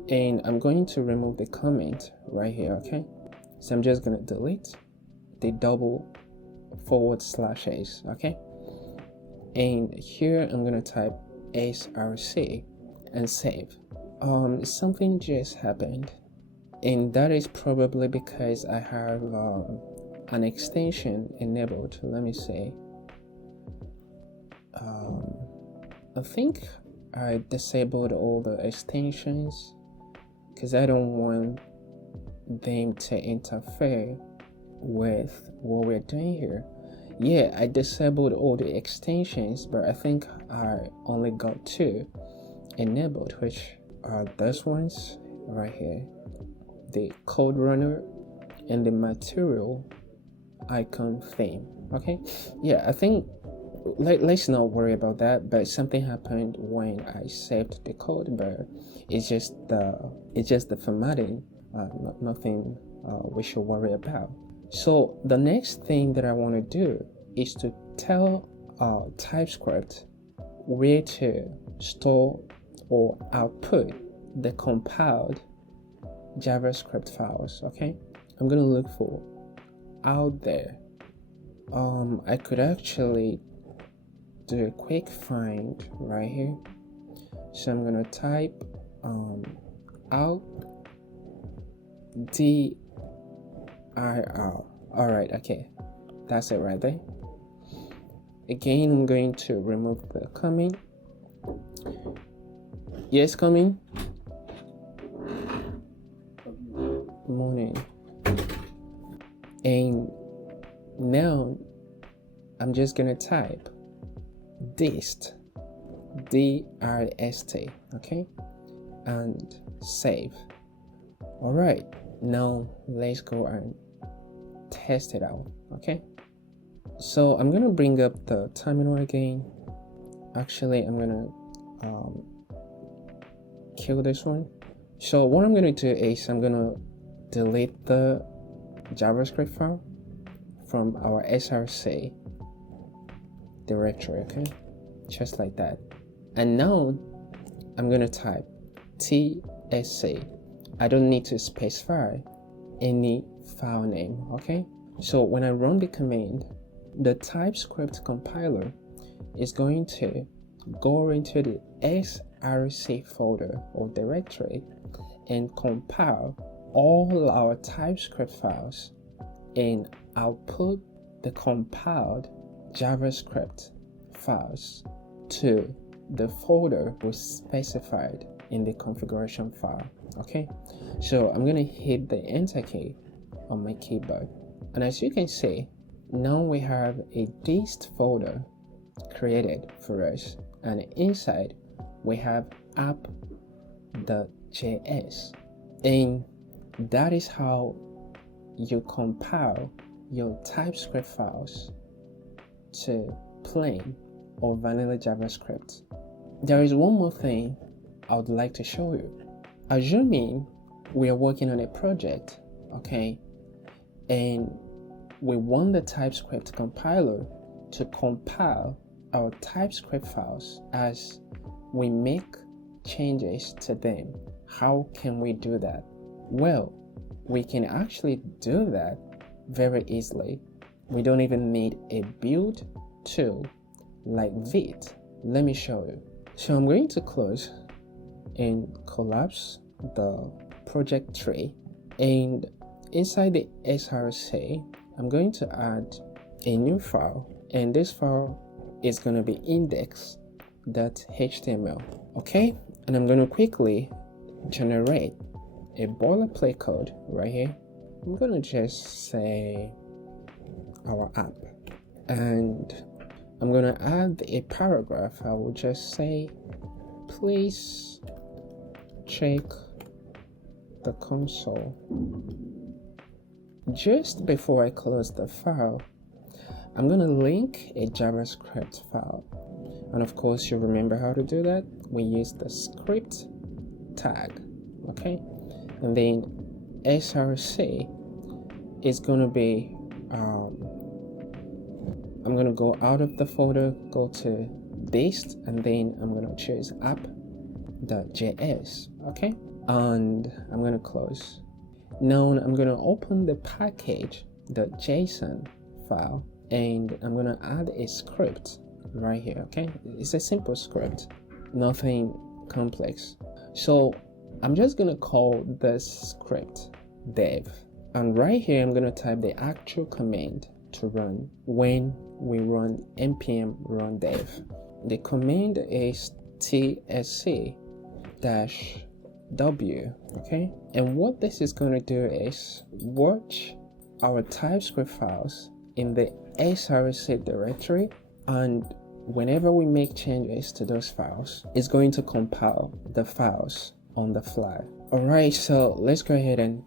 and I'm going to remove the comment right here, okay? So I'm just going to delete the /s, okay? And here I'm going to type src and save. Something just happened, and that is probably because I have an extension enabled. Let me see. I think I disabled all the extensions because I don't want them to interfere with what we're doing here. Yeah, I disabled all the extensions, but I think I only got 2 enabled, which are these ones right here, the code runner and the material icon theme. Okay, yeah, I think let's not worry about that, but something happened when I saved the code, but it's just the formatting, nothing we should worry about. So the next thing that I want to do is to tell TypeScript where to store or output the compiled JavaScript files. Okay, I'm gonna look for out there. I could actually do a quick find right here. So I'm gonna type out dir. All right, okay, that's it right there. Again, I'm going to remove the comment. Yes, coming. Morning. And now I'm just gonna type dist, D-I-S-T, okay, and save. All right, now let's go and test it out. Okay, so I'm gonna bring up the terminal again. Actually, I'm gonna kill this one. So what I'm gonna do is I'm gonna delete the JavaScript file from our src directory, okay, just like that. And now I'm gonna type tsc. I don't need to specify any file name, okay? So when I run the command, the TypeScript compiler is going to go into the src folder or directory and compile all our TypeScript files and output the compiled JavaScript files to the folder was specified in the configuration file. Okay, so I'm gonna hit the enter key on my keyboard, and as you can see, now we have a dist folder created for us, and inside we have app.js, and that is how you compile your TypeScript files to plain or vanilla JavaScript. There is one more thing I would like to show you. Assuming we are working on a project, okay, and we want the TypeScript compiler to compile our TypeScript files as we make changes to them. How can we do that? Well, we can actually do that very easily. We don't even need a build tool like Vite. Let me show you. So I'm going to close and collapse the project tree, and inside the src I'm going to add a new file, and this file is going to be index.html. okay, and I'm going to quickly generate a boilerplate code right here. I'm going to just say our app, and I'm going to add a paragraph. I will just say, please check the console. Just before I close the file, I'm going to link a JavaScript file, and of course you remember how to do that. We use the script tag, okay, and then src is going to be I'm going to go out of the folder, go to this, and then I'm going to choose app.js, okay, and I'm going to close. Now I'm going to open the package.json file, and I'm going to add a script right here, okay. It's a simple script, nothing complex. So I'm just going to call this script dev, and right here I'm going to type the actual command to run when we run npm run dev. The command is tsc-w, okay, and what this is going to do is watch our TypeScript files in the src directory, and whenever we make changes to those files, it's going to compile the files on the fly. All right, so let's go ahead and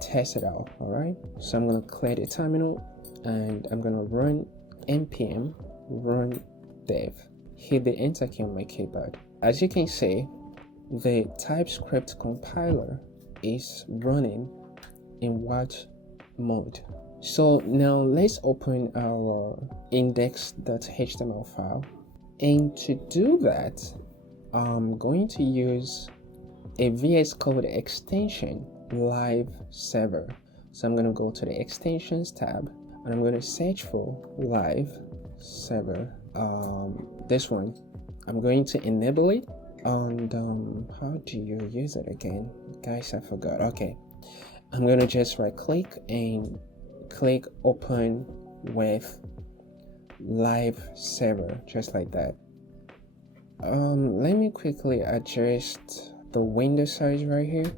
test it out. All right, so I'm going to clear the terminal, and I'm going to run npm run dev. Hit the enter key on my keyboard. As you can see, the TypeScript compiler is running in watch mode. So now let's open our index.html file, and to do that I'm going to use a VS Code extension live server. So I'm going to go to the extensions tab, and I'm going to search for live server, this one. I'm going to enable it, and how do you use it again, guys? I forgot. Okay, I'm going to just right click and click open with live server, just like that. Let me quickly adjust the window size right here.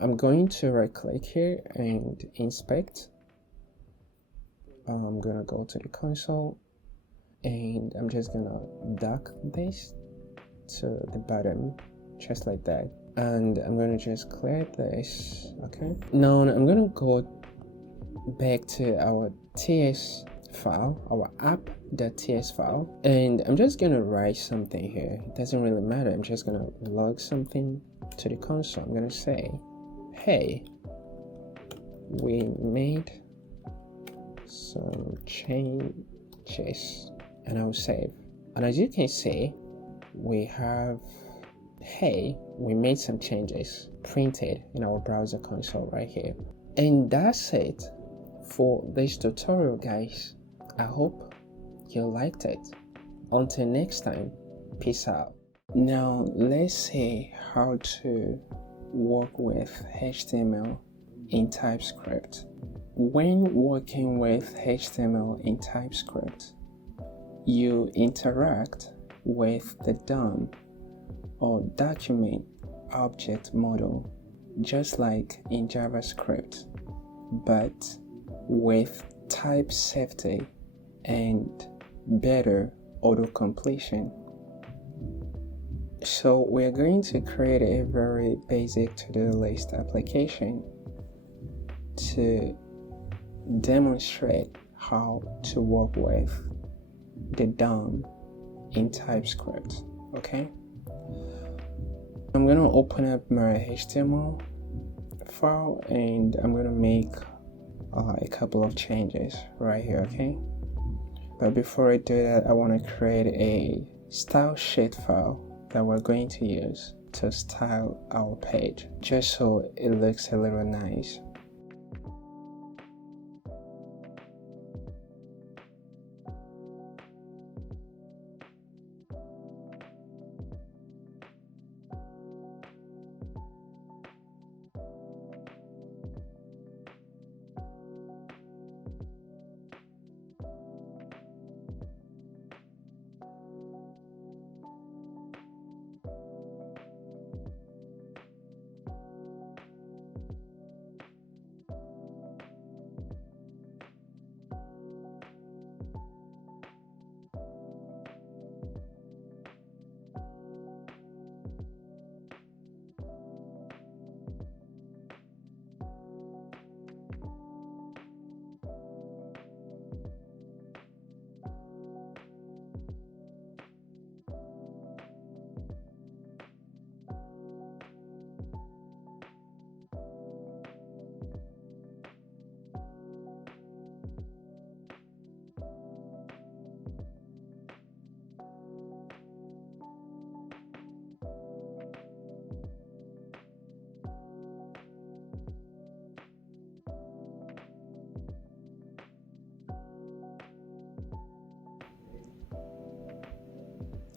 I'm going to right click here and inspect. I'm gonna go to the console, and I'm just gonna dock this to the bottom, just like that, and I'm gonna just clear this. Okay, now I'm gonna go back to our ts file, our app.ts file, and I'm just gonna write something here. It doesn't really matter. I'm just gonna log something to the console. I'm gonna say, hey, we made some changes, and I'll save. And as you can see, we have, hey, we made some changes printed in our browser console right here. And that's it for this tutorial, guys. I hope you liked it. Until next time, peace out. Now let's see how to work with HTML in TypeScript. When working with HTML in TypeScript, you interact with the DOM or document object model, just like in JavaScript, but with type safety and better auto-completion. So we're going to create a very basic to-do list application to demonstrate how to work with the DOM in TypeScript. Okay, I'm going gonna open up my HTML file and I'm gonna make a couple of changes right here, okay? But before I do that, I want to create a style sheet file that we're going to use to style our page, just so it looks a little nice.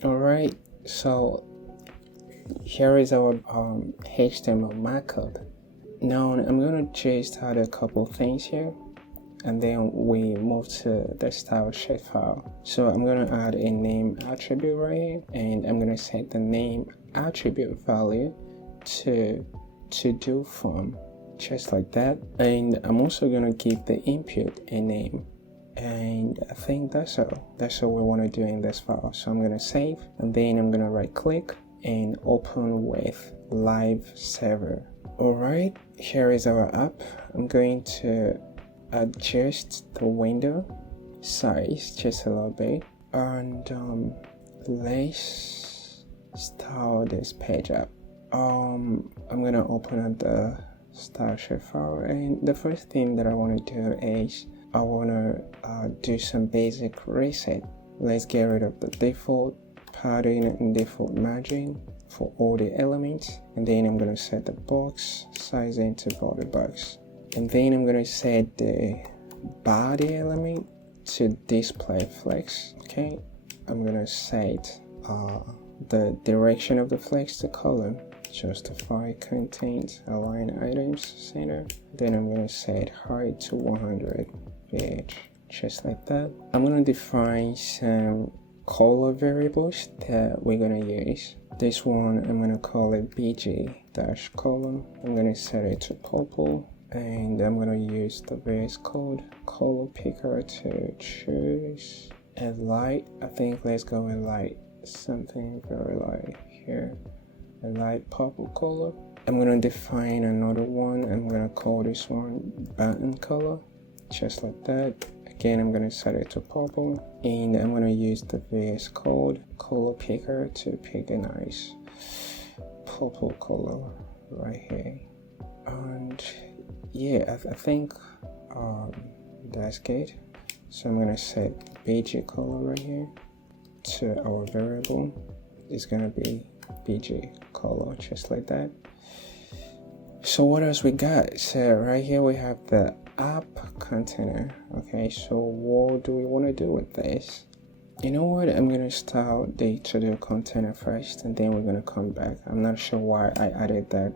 Alright, so here is our HTML markup. Now I'm going to just add a couple things here, and then we move to the style sheet file. So I'm going to add a name attribute right here, and I'm going to set the name attribute value to do form, just like that. And I'm also going to give the input a name. And I think that's all we want to do in this file. So I'm going to save, and then I'm going to right click and open with live server. Alright, here is our app. I'm going to adjust the window size just a little bit, and let's style this page up. I'm gonna open up the style sheet file, and the first thing that I want to do is I want to do some basic reset. Let's get rid of the default padding and default margin for all the elements, and then I'm going to set the box size into body box, and then I'm going to set the body element to display flex. Okay, I'm going to set the direction of the flex to column, justify content, align items center. Then I'm going to set height to 100 page, just like that. I'm going to define some color variables that we're going to use. This one I'm going to call it bg-color. I'm going to set it to purple, and I'm going to use the VS Code color picker to choose a light. I think let's go with light, something very light here, a light purple color. I'm going to define another one. I'm going to call this one button color, just like that. Again, I'm going to set it to purple, and I'm going to use the VS Code color picker to pick a nice purple color right here. And yeah, I think that's good. So I'm going to set BG color right here to our variable. It's going to be BG color, just like that. So what else we got? So right here we have the app container. Okay, so what do we want to do with this? You know what, I'm gonna style the to-do container first, and then we're gonna come back. I'm not sure why I added that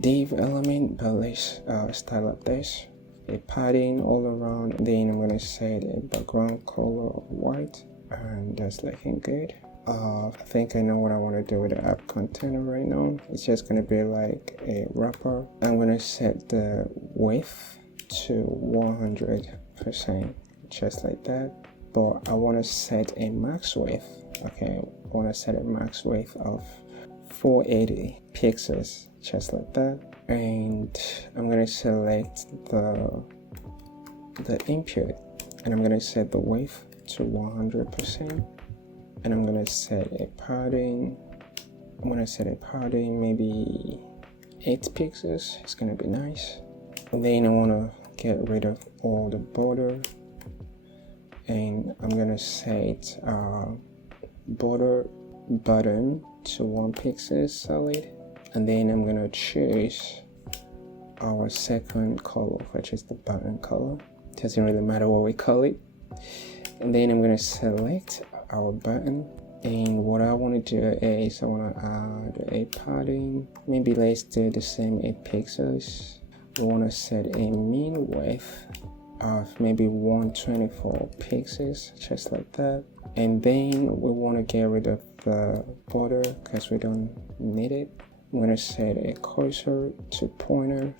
div element, but let's style up this, a padding all around. Then I'm gonna set a background color of white, and that's looking good. I think I know what I want to do with the app container right now. It's just going to be like a wrapper. I'm going to set the width to 100%, just like that. But I want to set a max width. Okay, I want to set a max width of 480 pixels, just like that. And I'm going to select the input, and I'm going to set the width to 100%. And I'm going to set a padding I'm gonna set a padding, maybe 8 pixels. It's gonna be nice. And then I wanna get rid of all the border, and I'm gonna set border button to 1 pixel solid, and then I'm gonna choose our second color, which is the button color. Doesn't really matter what we call it. And then I'm gonna select our button, and what I want to do is I want to add a padding. Maybe let's do the same 8 pixels. We want to set a min width of maybe 124 pixels, just like that. And then we want to get rid of the border because we don't need it. I'm going to set a cursor to pointer,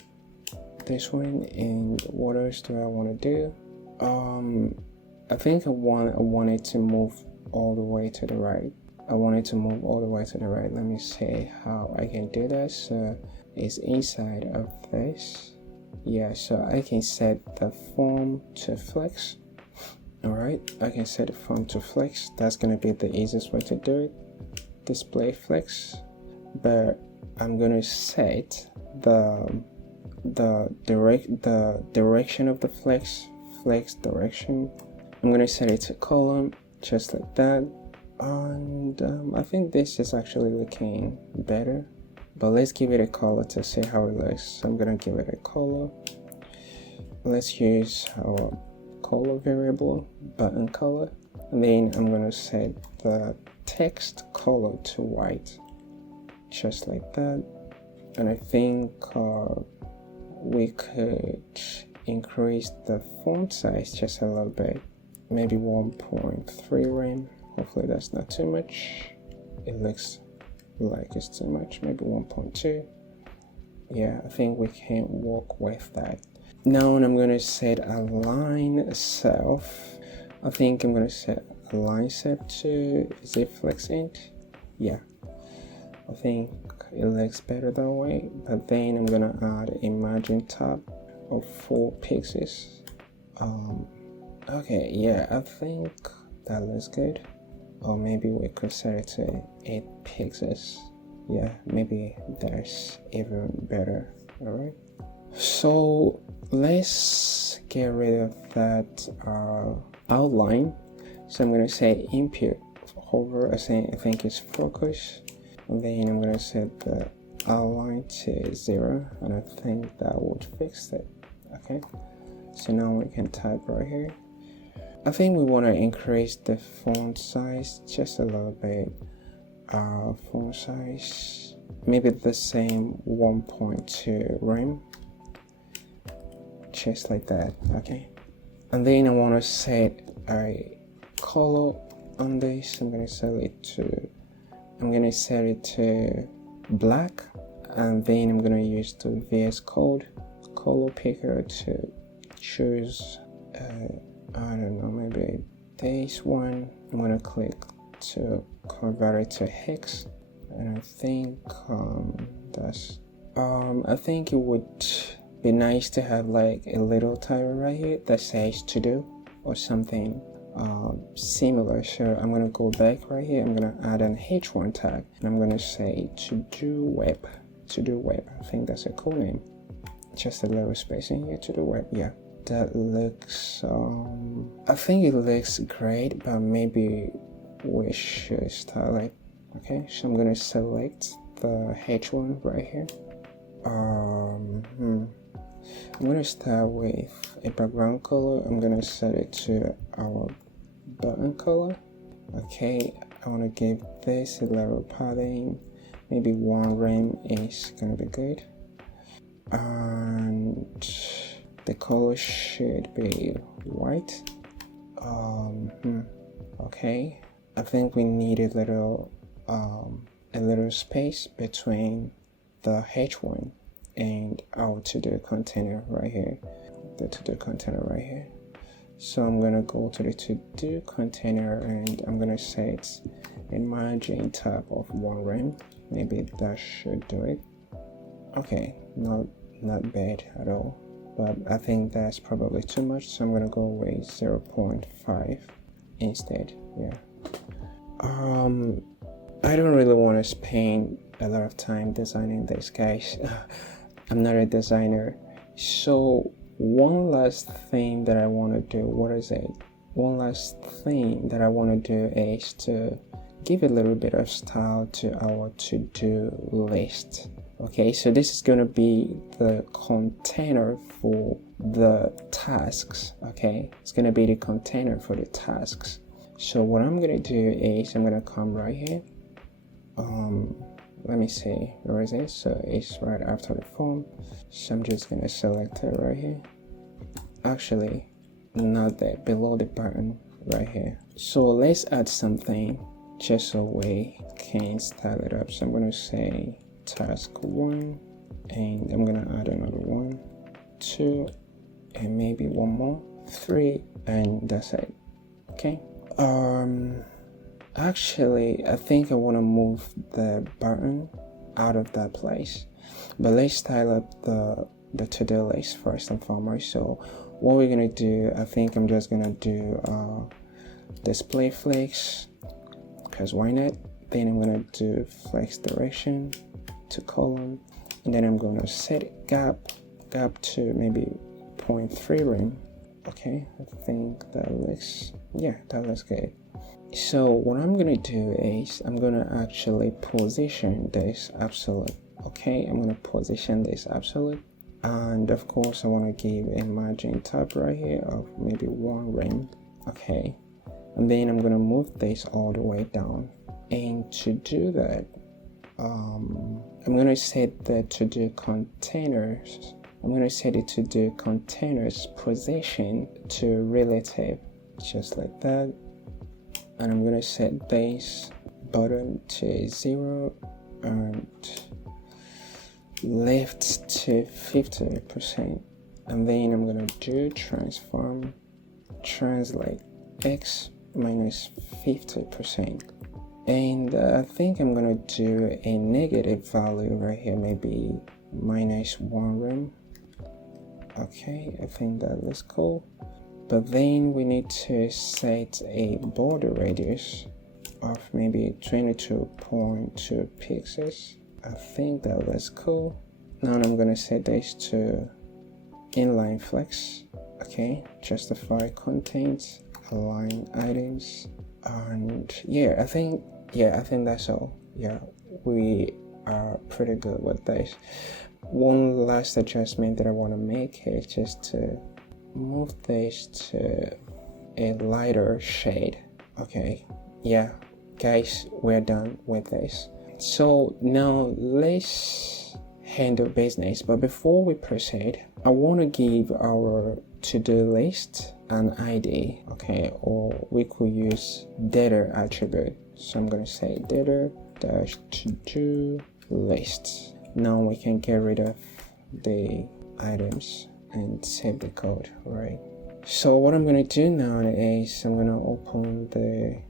this one. And what else do I want to do? I think I want it to move all the way to the right. I want it to move all the way to the right. Let me see how I can do that. So it's inside of this. Yeah, so I can set the form to flex. All right, I can set the form to flex. That's gonna be the easiest way to do it. Display flex. But I'm gonna set the direction of the flex direction. I'm gonna set it to column, just like that. And I think this is actually looking better, but let's give it a color to see how it looks. So I'm gonna give it a color. Let's use our color variable, button color, and then I'm gonna set the text color to white, just like that. And I think we could increase the font size just a little bit, maybe 1.3 rem. Hopefully that's not too much. It looks like it's too much, maybe 1.2. Yeah, I think we can work with that. Now I'm gonna set align self. I think I'm gonna set align self to, is it flex int? Yeah, I think it looks better that way. But then I'm gonna add a margin tab of 4 pixels. Okay, yeah, I think that looks good. Or maybe we could set it to 8 pixels. Yeah, maybe that's even better. All right, so let's get rid of that outline. So I'm gonna say input hover, I think it's focus, and then I'm gonna set the outline to 0, and I think that would fix it. Okay, so now we can type right here. I think we want to increase the font size just a little bit. Font size, maybe the same 1.2 rem, just like that. Okay, and then I want to set a color on this. I'm gonna set it to black, and then I'm gonna use the VS Code color picker to choose I don't know, maybe this one. I'm gonna click to convert it to hex, and I think I think it would be nice to have like a little title right here that says to do or something similar. So I'm gonna go back right here. I'm gonna add an h1 tag, and I'm gonna say to do web. I think that's a cool name. Just a little space in here, to do web. Yeah, that looks I think it looks great, but maybe we should style it. Okay, so I'm gonna select the h1 right here. I'm gonna start with a background color. I'm gonna set it to our button color. Okay, I want to give this a little padding, maybe 1 rem is gonna be good, and the color should be white. Okay, I think we need a little space between the h1 and our to-do container right here, So I'm gonna go to the to-do container, and I'm gonna set a margin tab of 1 rem. Maybe that should do it. Okay, not bad at all, but I think that's probably too much, so I'm gonna go with 0.5 instead. Yeah. I don't really want to spend a lot of time designing this, guys. I'm not a designer. So one last thing that I want to do, what is it? One last thing that I want to do is to give a little bit of style to our to-do list. Okay, so this is going to be the container for the tasks. Okay, it's going to be the container for the tasks. So what I'm going to do is I'm going to come right here. Let me see, where is it? So it's right after the form. So I'm just going to select it right here. Actually, not there, below the button right here. So let's add something just so we can style it up. So I'm going to say task 1, and I'm going to add another 1, 2, and maybe one more, 3, and that's it. Okay. Actually, I think I want to move the button out of that place, but let's style up the to-do list first and foremost. So what we're gonna do, I think I'm just gonna do display flex, because why not? Then I'm gonna do flex direction to column, and then I'm gonna set gap to maybe 0.3 rem. Okay, I think that looks good. So what I'm gonna do is I'm gonna actually position this absolute. Okay, I'm gonna position this absolute, and of course I want to give a margin tab right here of maybe 1 rem. Okay, and then I'm gonna move this all the way down, and to do that I'm gonna set the to-do containers. I'm gonna set it to do containers position to relative, just like that. And I'm gonna set this bottom to 0 and left to 50%. And then I'm gonna do transform translate x minus 50%. And I think I'm gonna do a negative value right here, maybe minus 1 rem. Okay, I think that looks cool. But then we need to set a border radius of maybe 22.2 pixels. I think that looks cool. Now I'm gonna set this to inline flex. Okay, justify content, align items, and I think that's all. Yeah, we are pretty good with this. One last adjustment that I want to make is just to move this to a lighter shade. Okay, yeah guys, we're done with this. So now let's handle business, but before we proceed, I want to give our to-do list an ID. Okay, or we could use data attribute. So I'm going to say data dash to-do list. Now we can get rid of the items and save the code. Right, so what I'm going to do now is I'm going to open the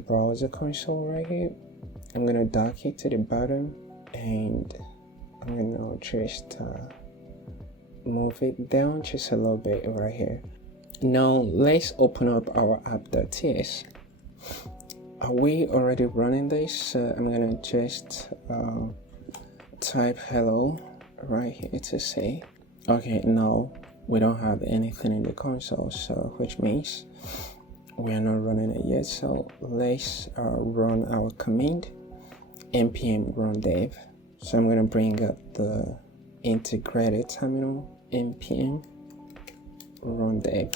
browser console right here. I'm going to dock it to the bottom, and I'm going to just move it down just a little bit right here. Now let's open up our app.ts. Are we already running this? I'm going to just type hello right here to say, okay, no, we don't have anything in the console, so which means we are not running it yet. So let's run our command npm run dev. So I'm going to bring up the integrated terminal npm run dev,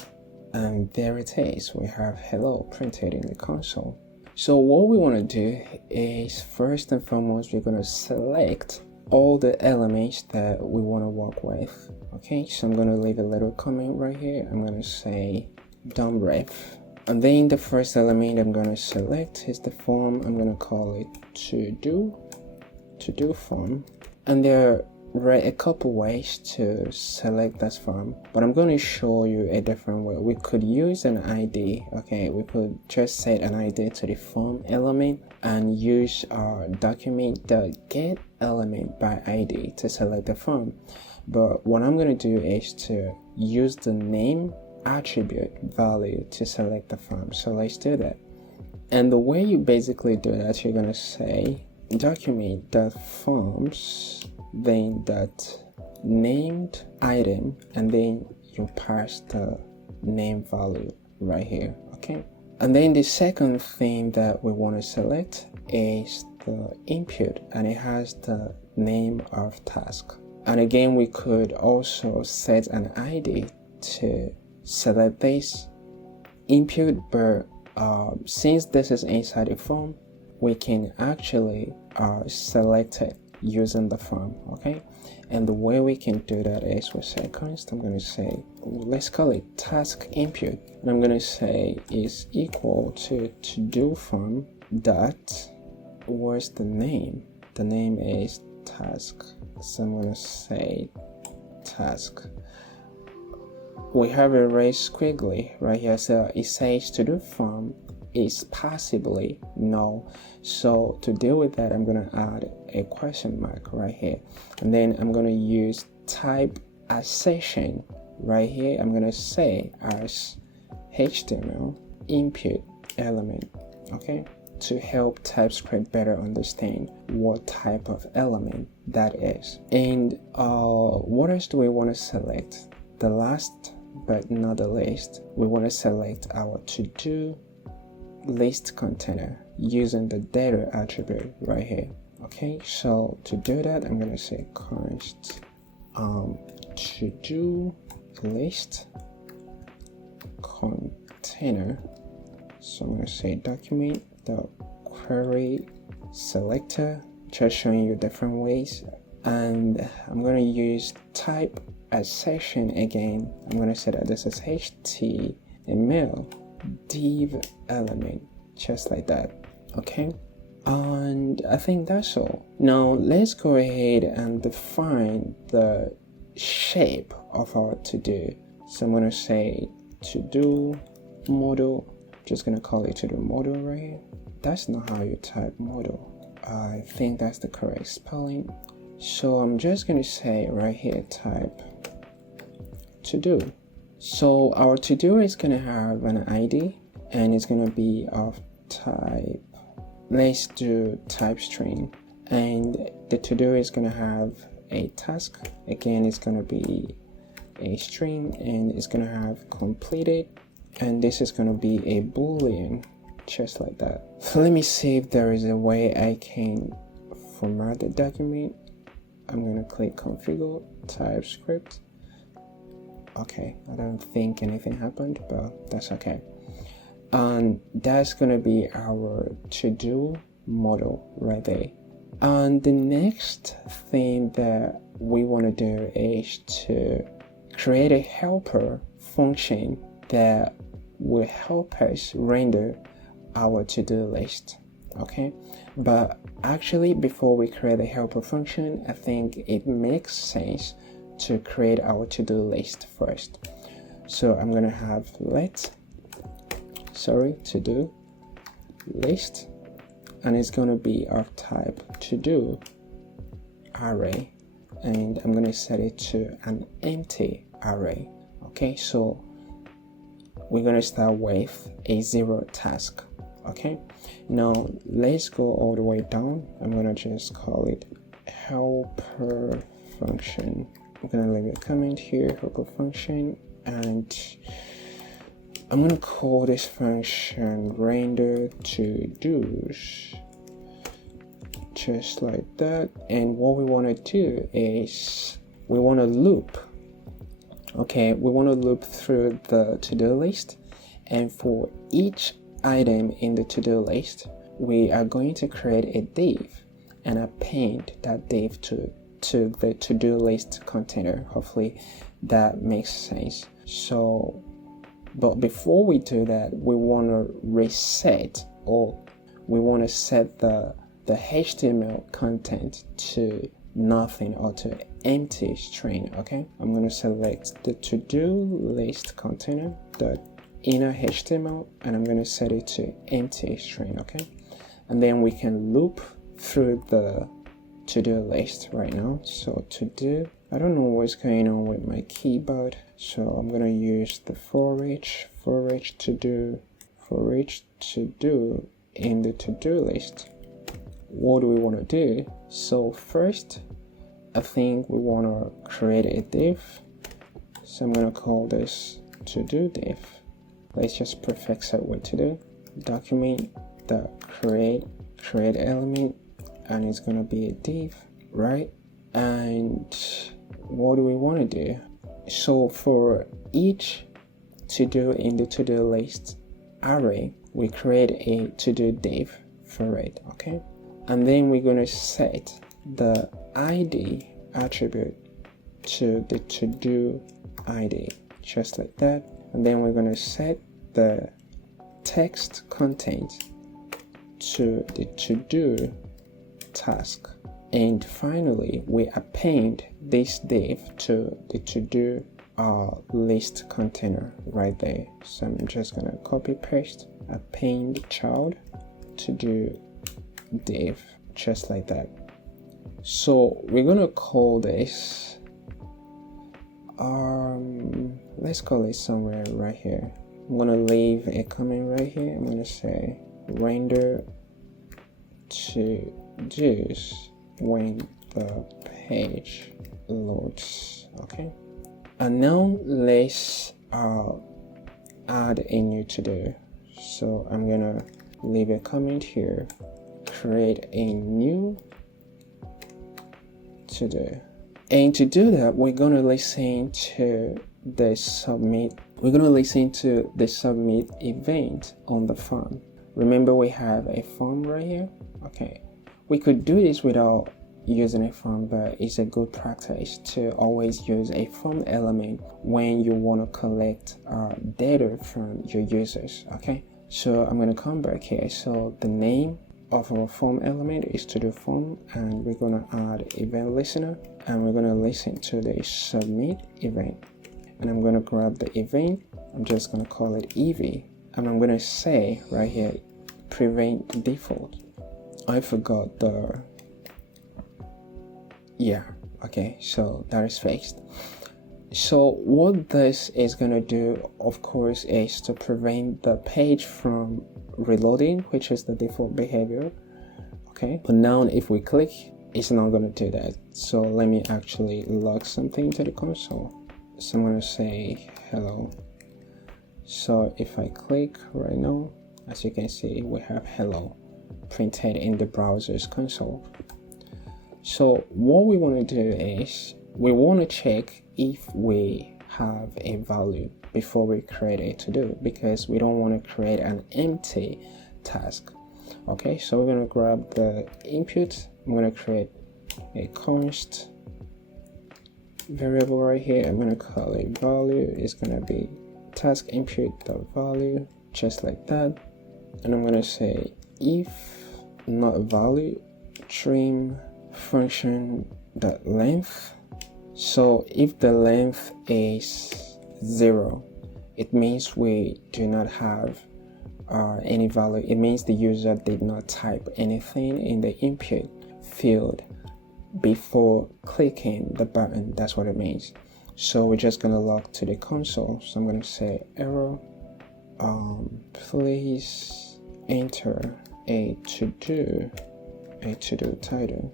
and there it is. We have hello printed in the console. So what we want to do is, first and foremost, we're going to select all the elements that we want to work with. Okay, so I'm going to leave a little comment right here. I'm going to say dump ref, and then the first element I'm going to select is the form. I'm going to call it to do form, and there are a couple ways to select this form, but I'm going to show you a different way. We could use an ID. Okay, we could just set an ID to the form element and use our document.get element by ID to select the form. But what I'm going to do is to use the name attribute value to select the form. So let's do that. And the way you basically do that, you're gonna say document.forms, then that named item, and then you pass the name value right here. Okay, and then the second thing that we want to select is the input, and it has the name of task. And again, we could also set an ID to select this input, but since this is inside the form, we can actually select it using the form. Okay, and the way we can do that is we say const, I'm going to say, let's call it task input, and I'm going to say is equal to do form dot, where's the name is task, so I'm going to say task. We have a raised squiggly right here, so it says to do form is passively null. So to deal with that, I'm going to add a question mark right here, and then I'm going to use type assertion right here. I'm going to say as HTML input element, okay, to help TypeScript better understand what type of element that is. And what else do we want to select? The last but not the least, we want to select our to-do list container using the data attribute right here. Okay, so to do that, I'm going to say const to-do list container. So I'm going to say document the query selector, just showing you different ways. And I'm going to use type assertion again. I'm going to say that this is HTML div element, just like that. Okay, and I think that's all. Now let's go ahead and define the shape of our to-do. So I'm going to say to-do model, just going to call it to-do model right here. That's not how you type model. I think that's the correct spelling. So I'm just going to say right here type to-do. So our to-do is going to have an ID, and it's going to be of type, let's do type string, and the to-do is going to have a task. Again, it's going to be a string, and it's going to have completed, and this is going to be a boolean, just like that. So let me see if there is a way I can format the document. I'm going to click configure TypeScript. Okay, I don't think anything happened, but that's okay. And that's going to be our to-do model right there. And the next thing that we want to do is to create a helper function that will help us render our to-do list. Okay, but actually before we create a helper function, I think it makes sense to create our to-do list first. So I'm going to have to-do list, and it's going to be of type to-do array, and I'm going to set it to an empty array. Okay, so we're going to start with a 0 task. Okay, now let's go all the way down. I'm going to just call it helper function. I'm going to leave a comment here, helper function, and I'm going to call this function render to do's, just like that. And what we want to do is we want to loop. Okay, we want to loop through the to-do list, and for each item in the to-do list, we are going to create a div and append that div to the to-do list container. Hopefully that makes sense. So, but before we do that, we want to reset, or we want to set the HTML content to nothing, or to empty string. Okay, I'm going to select the to-do list container, the inner HTML, and I'm going to set it to empty string. Okay, and then we can loop through the to-do list right now. So to-do, I don't know what's going on with my keyboard, so I'm going to use the for each to-do in the to-do list, what do we want to do? So first, I think we want to create a div. So I'm going to call this to-do div. Let's just prefix it with to-do. Document the create element, and it's going to be a div, right? And what do we want to do? So for each to-do in the to-do list array, we create a to-do div for it, okay? And then we're going to set the ID attribute to the to-do ID, just like that. And then we're going to set the text content to the to-do task. And finally, we append this div to the to-do list container right there. So I'm just gonna copy paste, append child to-do div, just like that. So we're gonna call this let's call it somewhere right here. I'm gonna leave a comment right here. I'm gonna say render to-dos when the page loads, okay? And now let's add a new to-do. So I'm gonna leave a comment here, create a new to-do. And to do that, we're gonna listen to the submit. We're gonna listen to the submit event on the form. Remember, we have a form right here. Okay, we could do this without using a form, but it's a good practice to always use a form element when you want to collect data from your users. Okay, so I'm going to come back here. So the name of our form element is to do form, and we're going to add event listener, and we're going to listen to the submit event, and I'm going to grab the event. I'm just going to call it ev, and I'm going to say right here prevent default. I forgot the okay, so that is fixed. So what this is going to do, of course, is to prevent the page from reloading, which is the default behavior. Okay, but now if we click, it's not going to do that. So let me actually log something to the console. So I'm going to say hello. So if I click right now, as you can see, we have hello printed in the browser's console. So what we want to do is we want to check if we have a value before we create a to-do, because we don't want to create an empty task. Okay, so we're going to grab the input. I'm going to create a const variable right here. I'm going to call it value. It's going to be task input.value, just like that. And I'm going to say if not value, trim function dot length. So if the length is 0, it means we do not have any value. It means the user did not type anything in the input field before clicking the button. That's what it means. So we're just gonna log to the console. So I'm gonna say error, please enter a to-do title.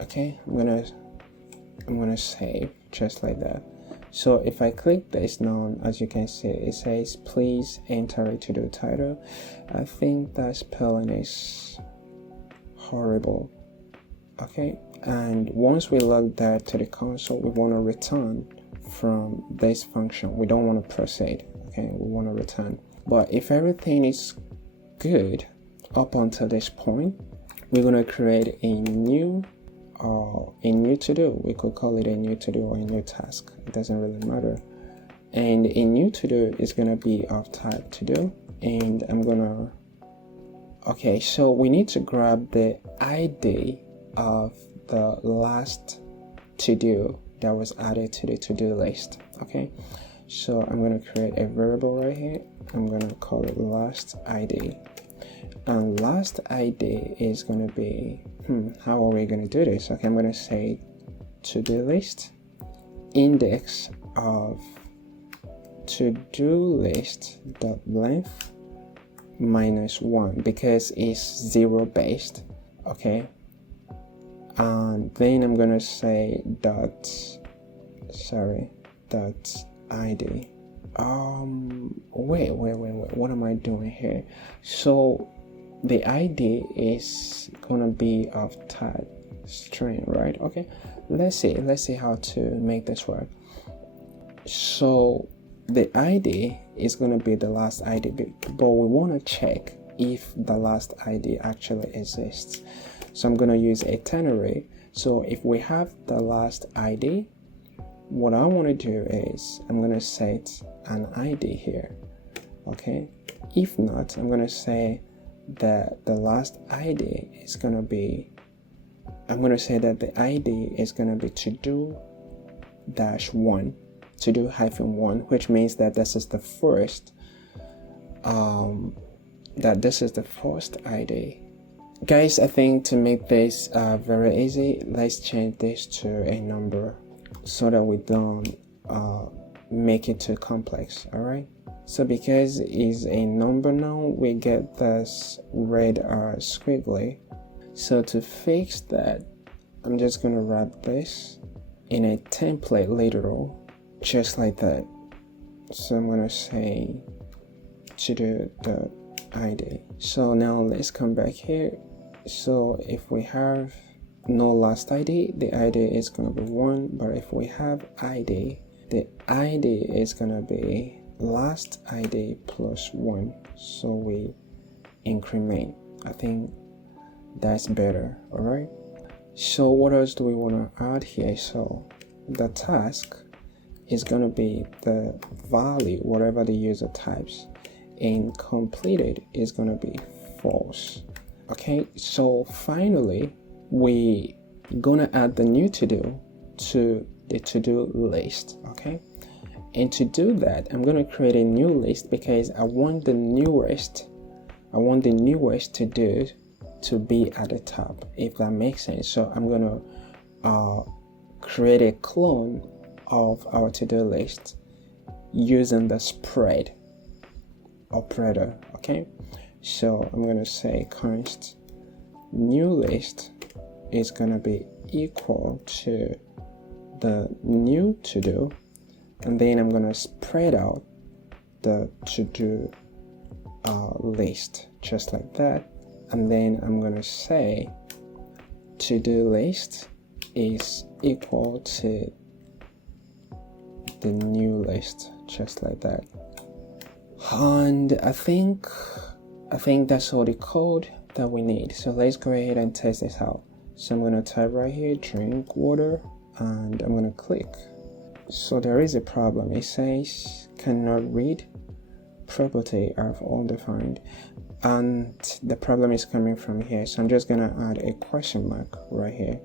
Okay, I'm gonna save just like that. So if I click this now, as you can see, it says please enter a to-do title. I think that spelling is horrible. Okay, and once we log that to the console, we want to return from this function. We don't want to proceed. Okay, we want to return. But if everything is good up until this point, we're going to create a new to-do. We could call it a new to-do or a new task. It doesn't really matter. And a new to-do is going to be of type to-do. And I'm going to... Okay, so we need to grab the ID of the last to-do that was added to the to-do list. Okay, so I'm going to create a variable right here. I'm going to call it last ID. And last ID is going to be, how are we going to do this? Okay, I'm going to say to-do list index of to-do list dot length -1 because it's 0 based. Okay, and then I'm gonna say dot id. Wait, what am I doing here? So the id is gonna be of type string, right? Okay, let's see how to make this work. So the id is gonna be the last id, but we want to check if the last id actually exists. So I'm gonna use a ternary. So if we have the last id, what I want to do is I'm going to set an ID here. Okay, if not, I'm going to say that the last ID is going to be, I'm going to say that the ID is going to be to-do-1, to-do-1, which means that this is the first, ID. Guys, I think to make this very easy, let's change this to a number, so that we don't make it too complex. All right, so because it's a number now, we get this red squiggly. So to fix that, I'm just gonna wrap this in a template literal, just like that. So I'm gonna say to do the id. So now let's come back here. So if we have no last id, the id is gonna be 1, but if we have id, the id is gonna be last id plus 1, so we increment. I think that's better. All right, so what else do we want to add here? So the task is gonna be the value, whatever the user types, and completed is gonna be false. Okay, so finally we gonna add the new to-do to the to-do list. Okay, and to do that, I'm gonna create a new list because I want the newest to-do to be at the top, if that makes sense. So I'm gonna create a clone of our to-do list using the spread operator. Okay, so I'm gonna say const new list is gonna be equal to the new to-do, and then I'm gonna spread out the to-do list just like that, and then I'm gonna say to-do list is equal to the new list just like that. And I think that's all the code that we need. So let's go ahead and test this out. So I'm going to type right here, drink water, and I'm going to click. So there is a problem. It says cannot read property of undefined, and the problem is coming from here. So I'm just going to add a question mark right here.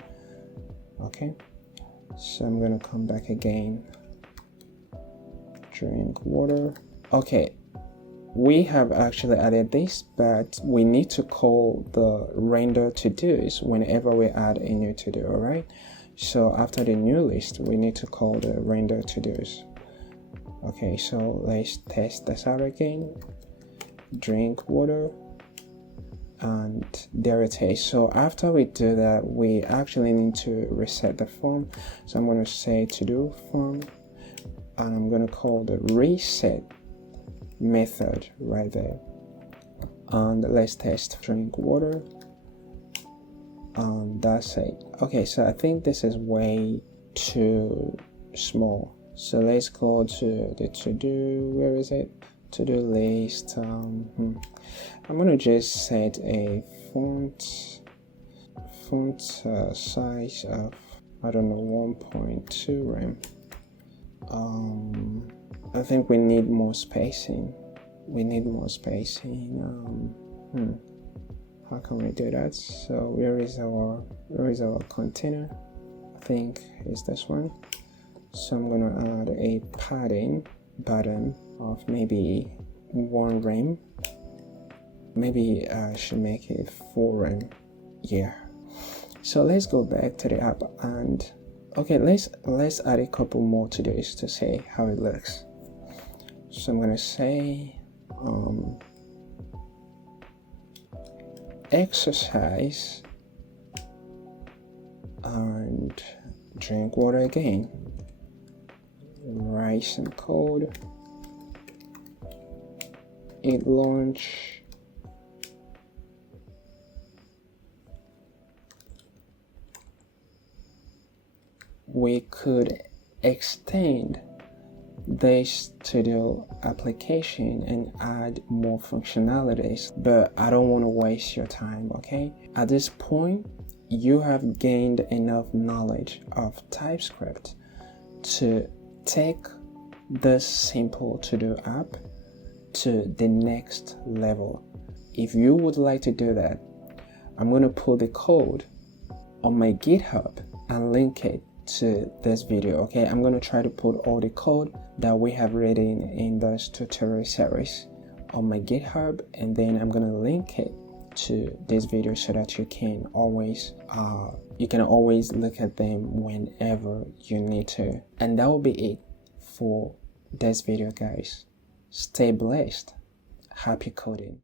Okay, so I'm going to come back again, drink water. Okay, we have actually added this, but we need to call the render to-dos whenever we add a new to-do. All right, so after the new list, we need to call the render to-dos. Okay, so let's test this out again, drink water, and there it is. So after we do that, we actually need to reset the form. So I'm going to say to-do form, and I'm going to call the reset method right there, and let's test drink water, and that's it. Okay, so I think this is way too small, so let's go to the to-do, where is it, to-do list. I'm gonna just set a font size of, I don't know, 1.2 rem. I think we need more spacing. How can we do that? So where is our container? I think it's this one. So I'm gonna add a padding button of maybe 1 rem. Maybe I should make it 4 rem. Yeah. So let's go back to the app, and okay, let's add a couple more to this to see how it looks. So I'm gonna say exercise and drink water again. Write some code. Hit launch. We could extend this to the application and add more functionalities, but I don't want to waste your time, okay? At this point, you have gained enough knowledge of TypeScript to take this simple to-do app to the next level. If you would like to do that, I'm going to put the code on my GitHub and link it to this video, okay? I'm going to try to put all the code that we have written in this tutorial series on my GitHub, and then I'm going to link it to this video so that you can always look at them whenever you need to. And that will be it for this video, guys. Stay blessed. Happy coding.